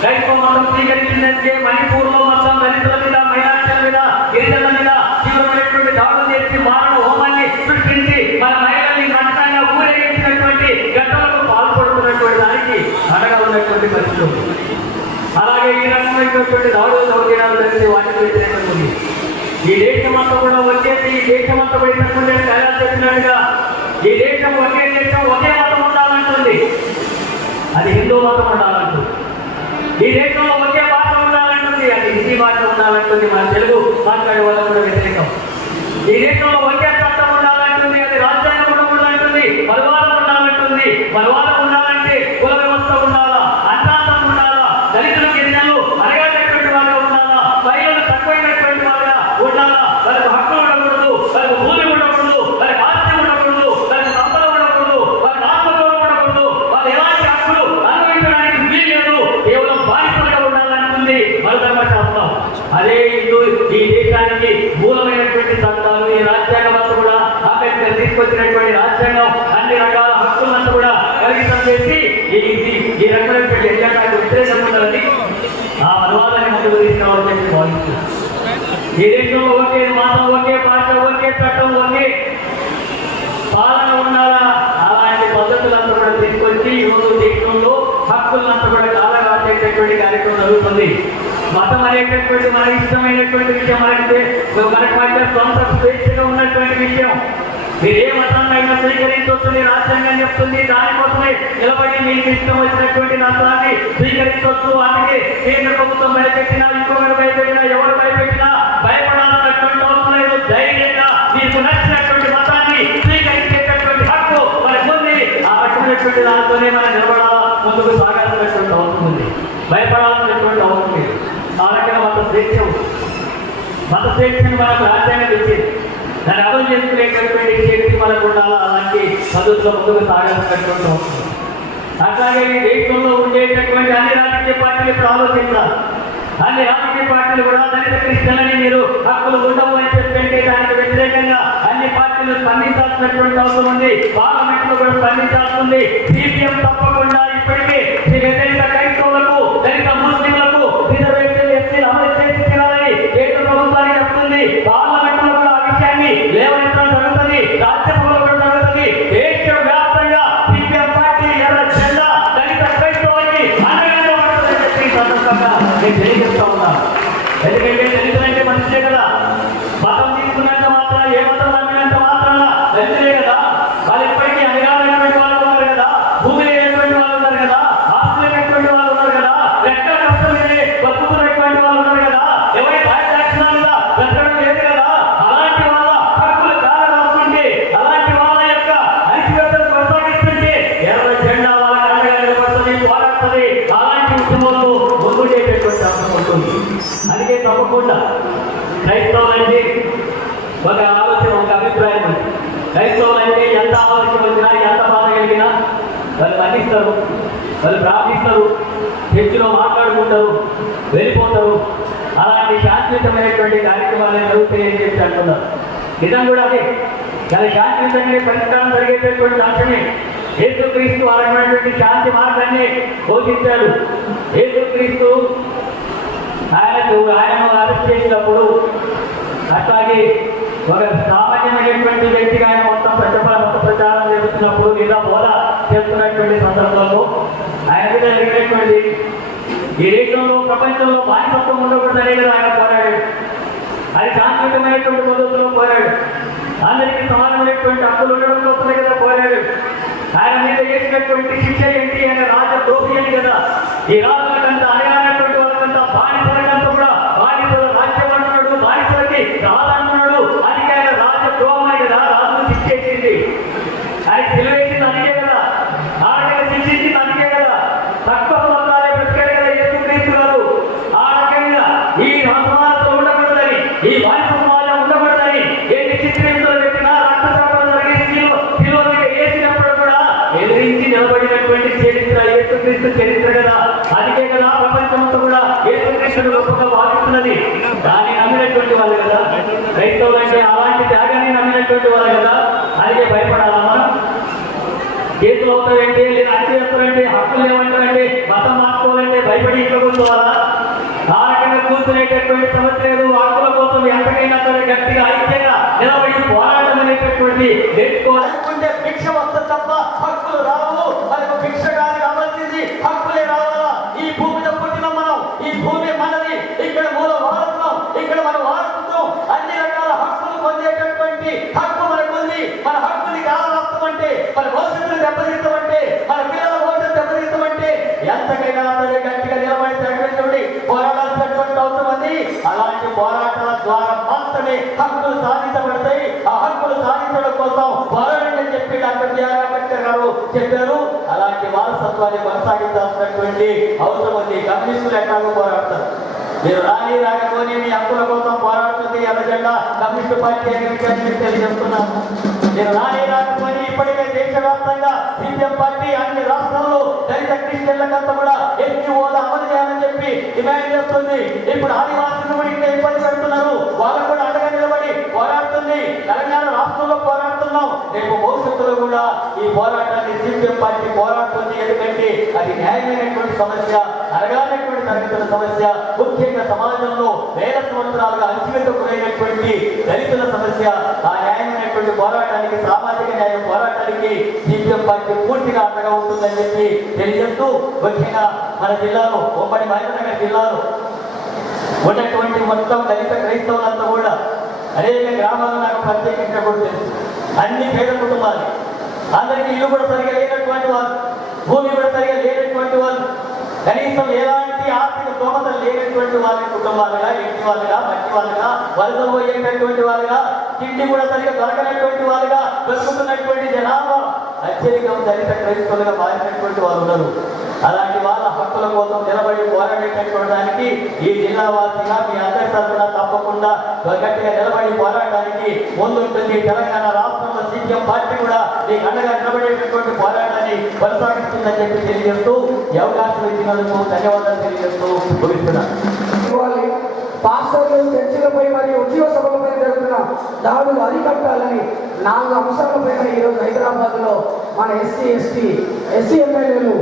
క్రైస్తవ మతం స్వీకరించినట్టే మణిపూర్లో మొత్తం దళితుల మీద, మైనార్టీల మీద, గిరిజనుల మీద తీవ్రమైనటువంటి దాడులు చేసి మారణ హోమాన్ని సృష్టించి మన మహిళల్ని నష్టంగా ఊరేగించినటువంటి ఘటనలకు పాల్పడుతున్నటువంటి దానికి అండగా ఉన్నటువంటి పరిస్థితులు. అలాగే ఈ రకమైనటువంటి దాడులు, దౌర్జన్యాలు జరిగితే వాటికి వ్యతిరేకంగా ఉంది. ఈ దేశమంతా కూడా వచ్చేసి ఈ దేశమంతా పడినటువంటి ఎలా చెప్పినట్టుగా ఈ దేశం ఒకే దేశం, ఒకే మతం ఉండాలంటుంది. అది హిందూ మతం ఉండాలంటుంది. ఈ దేశంలో ఒకే భాష ఉండాలంటుంది. ఈ దేశంలో ఒకే చట్టం ఉండాలంటుంది, అది రాజ్యాంగం ఉండాలంటుంది, పరివారం ఉండాలంటుంది. పరివారం ఉండాలంటే కుల వ్యవస్థ ఉండాలా, అంతాంతం ఉండాలా, దళితులు గిరిజనులు అడగాల్సినటువంటి వారుగా ఉండాలా, మహిళలు తక్కువైనటువంటి వారుగా ఉండాలా, వాళ్ళకి హక్కులు ఉండకూడదు, వాళ్ళకి భూమి ఉండకూడదు, వాళ్ళకి ఆస్తి ఉండకూడదు, వాళ్ళకి సంపద ఉండకూడదు, వాళ్ళకి ఆత్మగౌరవం ఉండకూడదు, వాళ్ళు ఎలాంటి హక్కులు అనుభవించడానికి వీలు కేవలం బానిసలుగా ఉండాలనుకుంది మన ధర్మశాస్త్రం. అదే ఈ దేశానికి మూలమైనటువంటి చట్టాలు, ఈ రాజ్యాంగం కూడా అంబేద్కర్ తీసుకొచ్చినటువంటి రాజ్యాంగం అన్ని రకాల హక్కులంతా కూడా కలిగితం చేసి ఈ రకమైనటువంటి ఎజెండాకు వ్యతిరేకంగా ఉండాలని ఆ అనువాదాన్ని ముందుకు తీసుకురావాలని చెప్పి భావిస్తున్నాను. ఈ దేశంలో ఒకే మతం, ఒకే భాష, ఒకే చట్టం, ఒకే పాలన ఉండాలా, అలాంటి పద్ధతులంతా కూడా తీసుకొచ్చి ఈరోజు దేశంలో హక్కులంతా కూడా కాలరాసేటటువంటి కార్యక్రమం జరుగుతుంది. మతం అనేటటువంటి మన ఇష్టమైనటువంటి విషయం, మనకు మధ్య సొంత స్వేచ్ఛగా ఉన్నటువంటి విషయం. మీరు ఏ మతాన్ని అయినా స్వీకరించవచ్చని రాజ్యాంగం చెప్తుంది. దానికోసమే నిలబడి మీకు ఇష్టం వచ్చినటువంటి మతాన్ని స్వీకరించవచ్చు. అందుకే కేంద్ర ప్రభుత్వం భయపెట్టినా, ఇంకొకరు భయపెట్టినా, ఎవరు భయపెట్టినా భయపడాలన్నటువంటి అవసరం లేదు. ధైర్యంగా మీకు నచ్చినటువంటి మతాన్ని స్వీకరించేటటువంటి హక్కు మనకు ఉంది. ఆ రకమైనటువంటి దాంతోనే మనం నిలబడాలా, ముందుకు సాగాల్సినటువంటి అవసరం ఉంది. భయపడాల్సినటువంటి అవసరం లేదు. ఆ రకంగా మత స్వేచ్ఛ ఉంది. మత స్వేచ్ఛను మనకు రాజ్యాంగం ఇచ్చింది. దాన్ని అమలు చేసుకునేటటువంటి శక్తి మనకు ఉండాలా, అలాంటి పద్ధతిలో ముందుకు సాగాల్సినటువంటి అవసరం. అట్లాగే ఈ దేశంలో ఉండేటటువంటి అన్ని రాజకీయ పార్టీలు ఇప్పుడు ఆలోచించాలి. అన్ని రాజకీయ పార్టీలు కూడా దళిత క్రిస్టియన్లని మీరు హక్కులు ఉండవు అని చెప్పంటే దానికి వ్యతిరేకంగా అన్ని పార్టీలు స్పందించాల్సినటువంటి అవసరం ఉంది. పార్లమెంట్ లో కూడా స్పందించాల్సి ఉంది. సిపిఎం తప్పకుండా ఇప్పటికే వ్యతిరేక క్రైస్తవులకు, దళిత ముస్లింలకు రిజర్వేషన్ ఎస్సీలు అమలు చేసి తీరాలని కేంద్ర ప్రభుత్వానికి చెప్తుంది. పార్లమెంట్ లో కూడా ఆ విషయాన్ని లేవనెత్తడం జరుగుతుంది. రాజ్యసభలో కూడా జరుగుతుంది. దేశవ్యాప్తంగా సిపిఎం పార్టీ ఎర్ర జెండా దళిత క్రైస్తవులకి అండగా ఉంటుందని చెప్పి ఈ సందర్భంగా నేను తెలియజేస్తా ఉన్నాను. ఎందుకంటే దళితులంటే మనిషే కదా. మతం తీసుకున్నంత మాత్రం, ఏ మతం నమ్మినంత మాత్రాన దళితులే కదా. వాళ్ళు ఇప్పటికీ అధికారమైనటువంటి వాళ్ళు ఉన్నారు కదా, భూమి లేనటువంటి వాళ్ళు ఉన్నారు కదా, ఆస్తి లేనటువంటి వాళ్ళు ఉన్నారు కదా, ఎక్కడ కష్టం లేని బతుకుతున్నటువంటి వాళ్ళు ఉన్నారు కదా, ఎవరి రాజధానిగా బ్రతకడం లేదు కదా. అలాంటి వాళ్ళ హక్కులు కాలరాస్తుంటే, అలాంటి వాళ్ళ యొక్క అణిచివేతను కొనసాగిస్తుంటే ఎర్ర జెండా వాళ్ళ అండగా నిలబడుతుంది, పోరాడుతుంది. అలాంటి ఉద్యమంలో ముందుండేటటువంటి అవసరం ఉంటుంది. అందుకే తప్పకుండా క్రైస్తవులంటే ఒక ఆలోచన, ఒక అభిప్రాయం ఉంది. క్రైస్తవులంటే ఎంత ఆలోచన వచ్చినా, ఎంత బాధ కలిగినా వాళ్ళు మన్నిస్తారు, వాళ్ళు ప్రార్థిస్తారు, చర్చిలో మాట్లాడుకుంటారు, వెళ్ళిపోతారు. అలాంటి శాంతియుతమైనటువంటి కార్యక్రమాలు జరుగుతాయని చెప్పి అంటున్నారు. నిజం కూడా అదే. కానీ శాంతియుతంగా పరిష్కారం జరిగేటటువంటి అంశమే. యేసుక్రీస్తు వారైనటువంటి శాంతి మార్గాన్ని ఘోషించాడు. యేసుక్రీస్తు ఆయనను అరెస్ట్ చేసినప్పుడు, అట్లాగే ఒక సామాన్యమైనటువంటి వ్యక్తిగా ఆయన మొత్తం మత ప్రచారం చేస్తున్నప్పుడు, లేదా బోధ చేస్తున్నటువంటి సందర్భంలో ఆయన మీద జరిగినటువంటి ఈ దేశంలో, ప్రపంచంలో బానిసత్వం ఉండకూడదనే కదా ఆయన పోరాడాడు. అది శాంతియుతమైనటువంటి పద్ధతిలో పోరాడు. అందరికీ సమానమైనటువంటి హక్కులు ఉండడం కోసమే కదా పోరాడు. ఆయన మీద చేసినటువంటి శిక్ష ఏంటి? ఆయన రాజద్రోహి అని కదా. ఈ రాజులకంతా, అడగానటువంటి వాళ్ళకంతా, బానిసలకంతా కూడా బానిసల రాజ్యం అంటున్నాడు, బానిసలకి రాదంటున్నాడు. అందుకే ఆయన రాజద్రోహమని కదా రాజును శిక్షేసింది. ఆయన తెలివేసింది అందుకే కదా, ఆడగా శిక్షించింది అందుకే కదా. తక్కువ సంవత్సరాలే బ్రతికాడు కదా యేసుక్రీస్తు గారు. ఆ రకంగా ఈ సమాజంలో ఉండకూడదని, ఈ బానిస సమాజం ఉండకూడదని ఎన్ని చిత్రహింసలు పెట్టినా, రక్తస్రావం జరిగి శిలువకి వేసినప్పుడు కూడా ఎదిరించి నిలబడినటువంటి చరిత్ర యేసుక్రీస్తు చరిత్ర కదా. అందుకే కదా ప్రపంచంతో కూడా యేసుక్రీస్తును గొప్పగా భావిస్తున్నది. దాన్ని నమ్మినటువంటి వాళ్ళు కదా క్రైస్తవులు అంటే. అలాంటి త్యాగాన్ని నమ్మినటువంటి వాళ్ళు కదా. అందుకే భయపడాలా మనం? కేసులు అవుతాయంటే, లేదా అన్ని చేస్తారంటే, హక్కులు ఏమంటారంటే, మతం మార్చుకోవాలంటే భయపడి ఇంట్లో కూర్చోవాలా? ఆ రకంగా కూర్చునేటటువంటి సమస్య లేదు. హక్కుల కోసం ఎంతకైనా సరే గట్టిగా ఐక్యంగా నిలబడి పోరాటం అనేటటువంటి నేర్చుకోవాలనుకుంటే భిక్ష వస్తుంది తప్ప హక్కులు రావు. మనకు భిక్ష కానీ కావాల్సింది హక్కులే రావాలా. ఈ భూమిలో పుట్టిన మనం, ఈ భూమి మనది, ఇక్కడ మూల వారసులం, ఇక్కడ మనం వారసుతో అన్ని రకాల హక్కులు పొందేటటువంటి హక్కు మనకు ఉంది. మన హక్కుని కావాలంటే, మన భవిష్యత్తును దెబ్బతీస్తామంటే, మన పిల్లల భవిష్యత్తు దెబ్బతీస్తామంటే ఎంతకైనా సరే గట్టిగా నిలబడి పోరాడాల్సినటువంటి అవసరం ఉంది. అలాంటి పోరాటాల ద్వారా మాత్రమే హక్కులు సాధించబడతాయి. ఆ హక్కులు సాధించడం కోసం పోరాడని చెప్పి డాక్టర్ బిఆర్ అంబేద్కర్ గారు చెప్పారు. అలాంటి వారసత్వాన్ని కొనసాగించాల్సినటువంటి అవసరం ఉంది. కమ్యూనిస్టులు ఎట్లాగో పోరాడతారు. మీరు రాకపోని మీ హక్కుల కోసం పోరాడుతుంది ఎర్రజెండా కమ్యూనిస్టు పార్టీ అని మీకు తెలియజేస్తున్నాను. మీరు రాకపోని ఇప్పటికే దేశవ్యాప్తంగా సిపిఎం పార్టీ అన్ని రాష్ట్రాల్లో దళిత క్రిస్టియన్లకంతా కూడా ఎస్టీ హోదా అమలు చేయాలని చెప్పి డిమాండ్ చేస్తుంది. ఇప్పుడు ఆదివాసులు కూడా ఇంకా ఇబ్బంది పెడుతున్నారు. వాళ్ళు కూడా అండగా నిలబడి పోరాడుతుంది. తెలంగాణ రాష్ట్రంలో పోరాడుతున్నాం. రేపు భవిష్యత్తులో కూడా ఈ పోరాటాన్ని సిపిఎం పార్టీ పోరాడుతుంది. ఎందుకంటే అది న్యాయమైనటువంటి సమస్య, అడగాలనేటువంటి తరగతుల సమస్య, ముఖ్యంగా సమాజంలో వేల సంవత్సరాలుగా అణచివేతకు గురైనటువంటి దళితుల సమస్య. ఆ న్యాయమైనటువంటి పోరాటానికి, సామాజిక న్యాయం పోరాటానికి సిపిఎం పార్టీ పూర్తిగా అండగా ఉంటుందని చెప్పి తెలియజేస్తూ, ముఖ్యంగా మన జిల్లాలో ఉమ్మడి మహబూబ్నగర్ జిల్లాలో ఉన్నటువంటి మొత్తం దళిత క్రైస్తవులంతా కూడా అనేక గ్రామాలు నాకు ప్రత్యేకంగా కూడా తెలుసు. అన్ని పేద కుటుంబాలు, అందరికీ ఇల్లు కూడా సరిగా లేనటువంటి వాళ్ళు, భూమి కూడా సరిగా లేనటువంటి వాళ్ళు, కనీసం ఎలాంటి ఆర్థిక స్తోమత లేనటువంటి వాళ్ళ కుటుంబాలుగా, ఇంటి వాళ్ళుగా, మట్టి వాళ్ళుగా, వలసలు పోయేటటువంటి వాళ్ళుగా, తిండి కూడా సరిగా దొరకనటువంటి వాళ్ళుగా బ్రతుకుతున్నటువంటి జనాభా అత్యధికం దళిత క్రైస్తవులుగా మారినటువంటి వాళ్ళు ఉన్నారు. అలాంటి వాళ్ళ హక్కుల కోసం నిలబడి పోరాడేటటువంటి దానికి ఈ జిల్లా వాసిగా మీ అందరి తరఫున తప్పకుండా గట్టిగా నిలబడి పోరాటానికి ముందుంటుంది. తెలంగాణ రాష్ట్రంలో సిపిఎం పార్టీ కూడా మీకు అండగా నిలబడేటటువంటి పోరాటాన్ని కొనసాగిస్తుందని చెప్పి తెలియజేస్తూ, ఈ అవకాశం ఇచ్చినందుకు ధన్యవాదాలు తెలియజేస్తూ ముగిస్తున్నాను. పాస్టర్లు చర్చిలపై మరియు ఉద్యోగ సభలపై జరుగుతున్న దాడులు అరికట్టాలని 4 అంశాలపైన ఈరోజు హైదరాబాద్లో మన ఎస్సీ ఎమ్మెల్యేలు,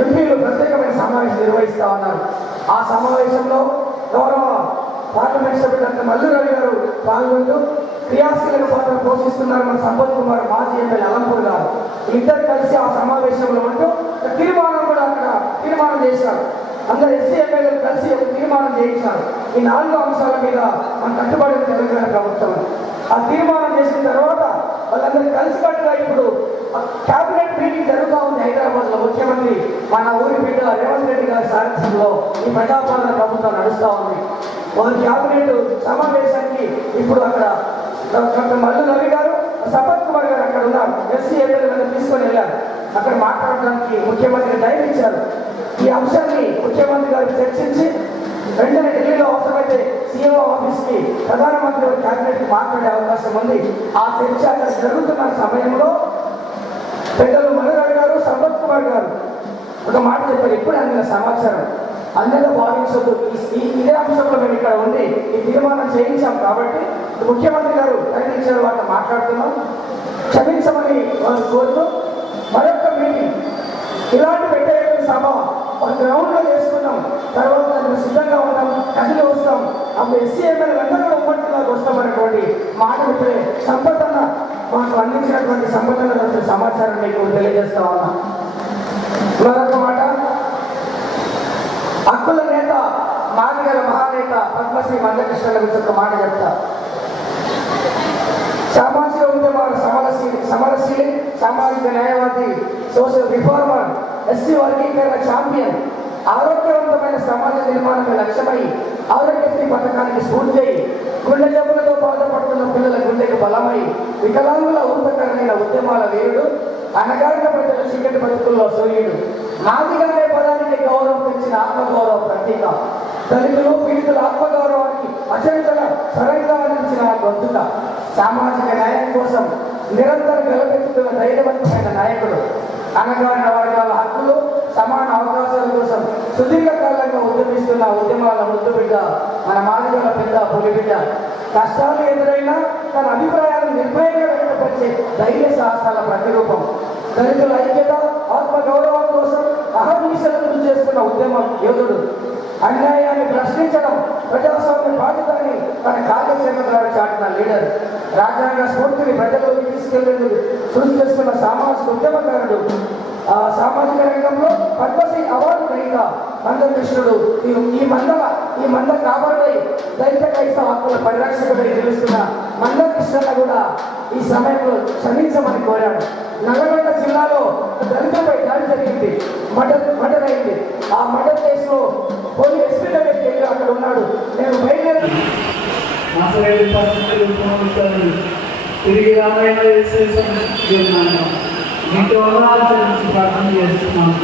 ఎంపీలు ప్రత్యేకమైన సమావేశం నిర్వహిస్తూ ఉన్నారు. ఆ సమావేశంలో గౌరవ పార్లమెంట్ సభ్యులు డాక్టర్ మల్లు రవి గారు పాల్గొంటూ క్రియాశీలక పాత్ర పోషిస్తున్నారు మన సంపత్ కుమార్ మాజీ ఎమ్మెల్యే అలంపూర్ గారు. ఇద్దరు కలిసి ఆ సమావేశంలో ఉంటూ తీర్మానం కూడా అక్కడ తీర్మానం చేశారు. అందరు ఎస్సీ ఎమ్మెల్యేలు కలిసి ఒక తీర్మానం చేయించారు. ఈ 4 అంశాల మీద మనం కట్టుబడి తెలంగాణ ప్రభుత్వం. ఆ తీర్మానం చేసిన తర్వాత వాళ్ళందరూ కలిసికట్టుగా ఇప్పుడు క్యాబినెట్ మీటింగ్ జరుగుతూ ఉంది హైదరాబాద్ లో. ముఖ్యమంత్రి మన ఊరి బిడ్డ రేవంత్ రెడ్డి గారి సారథ్యంలో ఈ ప్రజాపాలన ప్రభుత్వం నడుస్తూ ఉంది. వాళ్ళ క్యాబినెట్ సమావేశానికి ఇప్పుడు అక్కడ డాక్టర్ మల్లు రవి గారు, సంపత్ కుమార్ గారు అక్కడ ఉన్నారు. ఎస్సీ ఎమ్మెల్యేలను తీసుకొని వెళ్ళారు. అక్కడ మాట్లాడడానికి ముఖ్యమంత్రి టైం ఇచ్చారు. ఈ అంశాన్ని ముఖ్యమంత్రి గారు చర్చించి వెంటనే ఢిల్లీలో అవసరమైతే సీఎం ఆఫీస్కి ప్రధానమంత్రి క్యాబినెట్ మాట్లాడే అవకాశం ఉంది. ఆ చర్చ అక్కడ జరుగుతున్న సమయంలో పెద్దలు మల్లు గారు, సంపత్ కుమార్ గారు ఒక మాట చెప్పారు. ఎప్పుడు అందిన సమాచారం అందరూ భావించదు. ఇదే అంశంలో మేము ఇక్కడ ఉండి ఈ తీర్మానం చేయించాం కాబట్టి ముఖ్యమంత్రి గారు ప్రకటించిన వాటి మాట్లాడుతున్నాం, క్షమించమని కోరుతూ మరొక మీటింగ్ ఇలాంటి పెట్టే సభ ఒక గ్రౌండ్లో చేసుకున్నాం. తర్వాత దానికి సిద్ధంగా ఉంటాం, కదిలి వస్తాం. అప్పుడు ఎస్సీ ఎమ్మెల్యేలు అందరూ కూడా ఉమ్మడిలాగా వస్తామనేటువంటి మాట ఇప్పుడే సంపదన మాకు అందించినటువంటి సంపదన సమాచారం మీకు తెలియజేస్తా ఉన్నా. మరొక మాట, హక్కుల నేత మాదిగల మహానేత పద్మశ్రీ మందకృష్ణ గురించి ఒక మాట చెప్తా. సామాజిక ఉద్యమాల సమరశీలి, సామాజిక న్యాయవాది, సోషల్ రిఫార్మర్, ఎస్సీ వర్గీకరణ ఛాంపియన్, ఆరోగ్యవంతమైన సమాజ నిర్మాణమే లక్ష్యమై ఆరోగ్యశ్రీ పథకానికి స్ఫూర్తి అయి గుండె జబ్బులతో బాధపడుతున్న పిల్లల గుండెకు బలమై వికలాంగుల ఊతకరమైన ఉద్యమాల వీరుడు, అనగారిన ప్రజల చీకటి బతుకుల్లో సూర్యుడు, మాదిగానే పదానికి గౌరవం తెచ్చిన ఆత్మగౌరవ ప్రతీక, దళితులు పీడితుల ఆత్మగౌరవానికి అచంచల సరంగా అందించిన గొంతుక, సామాజిక న్యాయం కోసం నిరంతరం గెలపెత్తుతున్న ధైర్యవంతమైన నాయకుడు, అనగారిన వర్గాల హక్కులు, సమాన అవకాశాల కోసం సుదీర్ఘకాలంగా ఉద్యమిస్తున్న ఉద్యమాల ముద్దుబిడ్డ మన మాదిగల పెద్ద పులిబిడ్డ, కష్టాలు ఎదురైనా తన అభిప్రాయాలను నిర్భయంగా వ్యక్తపరిచే ధైర్య సాహసాల ప్రతిరూపం, దళితుల ఐక్యత, ఆత్మగౌరవం కోసం అహర్నిశలు కృషి చేస్తున్న ఉద్యమం యోధుడు, అన్యాయాన్ని ప్రశ్నించడం ప్రజాస్వామ్య బాధ్యతని తన కార్యాచరణ ద్వారా చాటిన లీడర్, రాజ్యాంగ స్ఫూర్తిని ప్రజల్లోకి తీసుకెళ్లేందుకు కృషి చేస్తున్న సామాజిక ఉద్యమకారుడు, సామాజిక రంగంలో పద్మశ్రీ అవార్డు గ్రహీత మందకృష్ణుడు, ఈ మంద కాపాడై దళిత క్రైస్తవ హక్కుల పరిరక్షకుడై నిలుస్తున్న మందకృష్ణ కూడా ఈ సమయంలో క్షమించమని కోరాడు. నల్గొండ జిల్లాలో దళితులపై దాడి జరిగింది, మర్డర్ అయింది. ఆ మర్డర్ కేసులో పోలీస్ ఎస్పీ దగ్గరికి వెళ్ళి అక్కడ ఉన్నాడు. నేను బయలుదేరి నాసరేయుడి పరిస్థితులు ఉపయోగిస్తారు. తిరిగి రామాయణ చేసేసాను మీతో ప్రార్థన చేస్తున్నాను.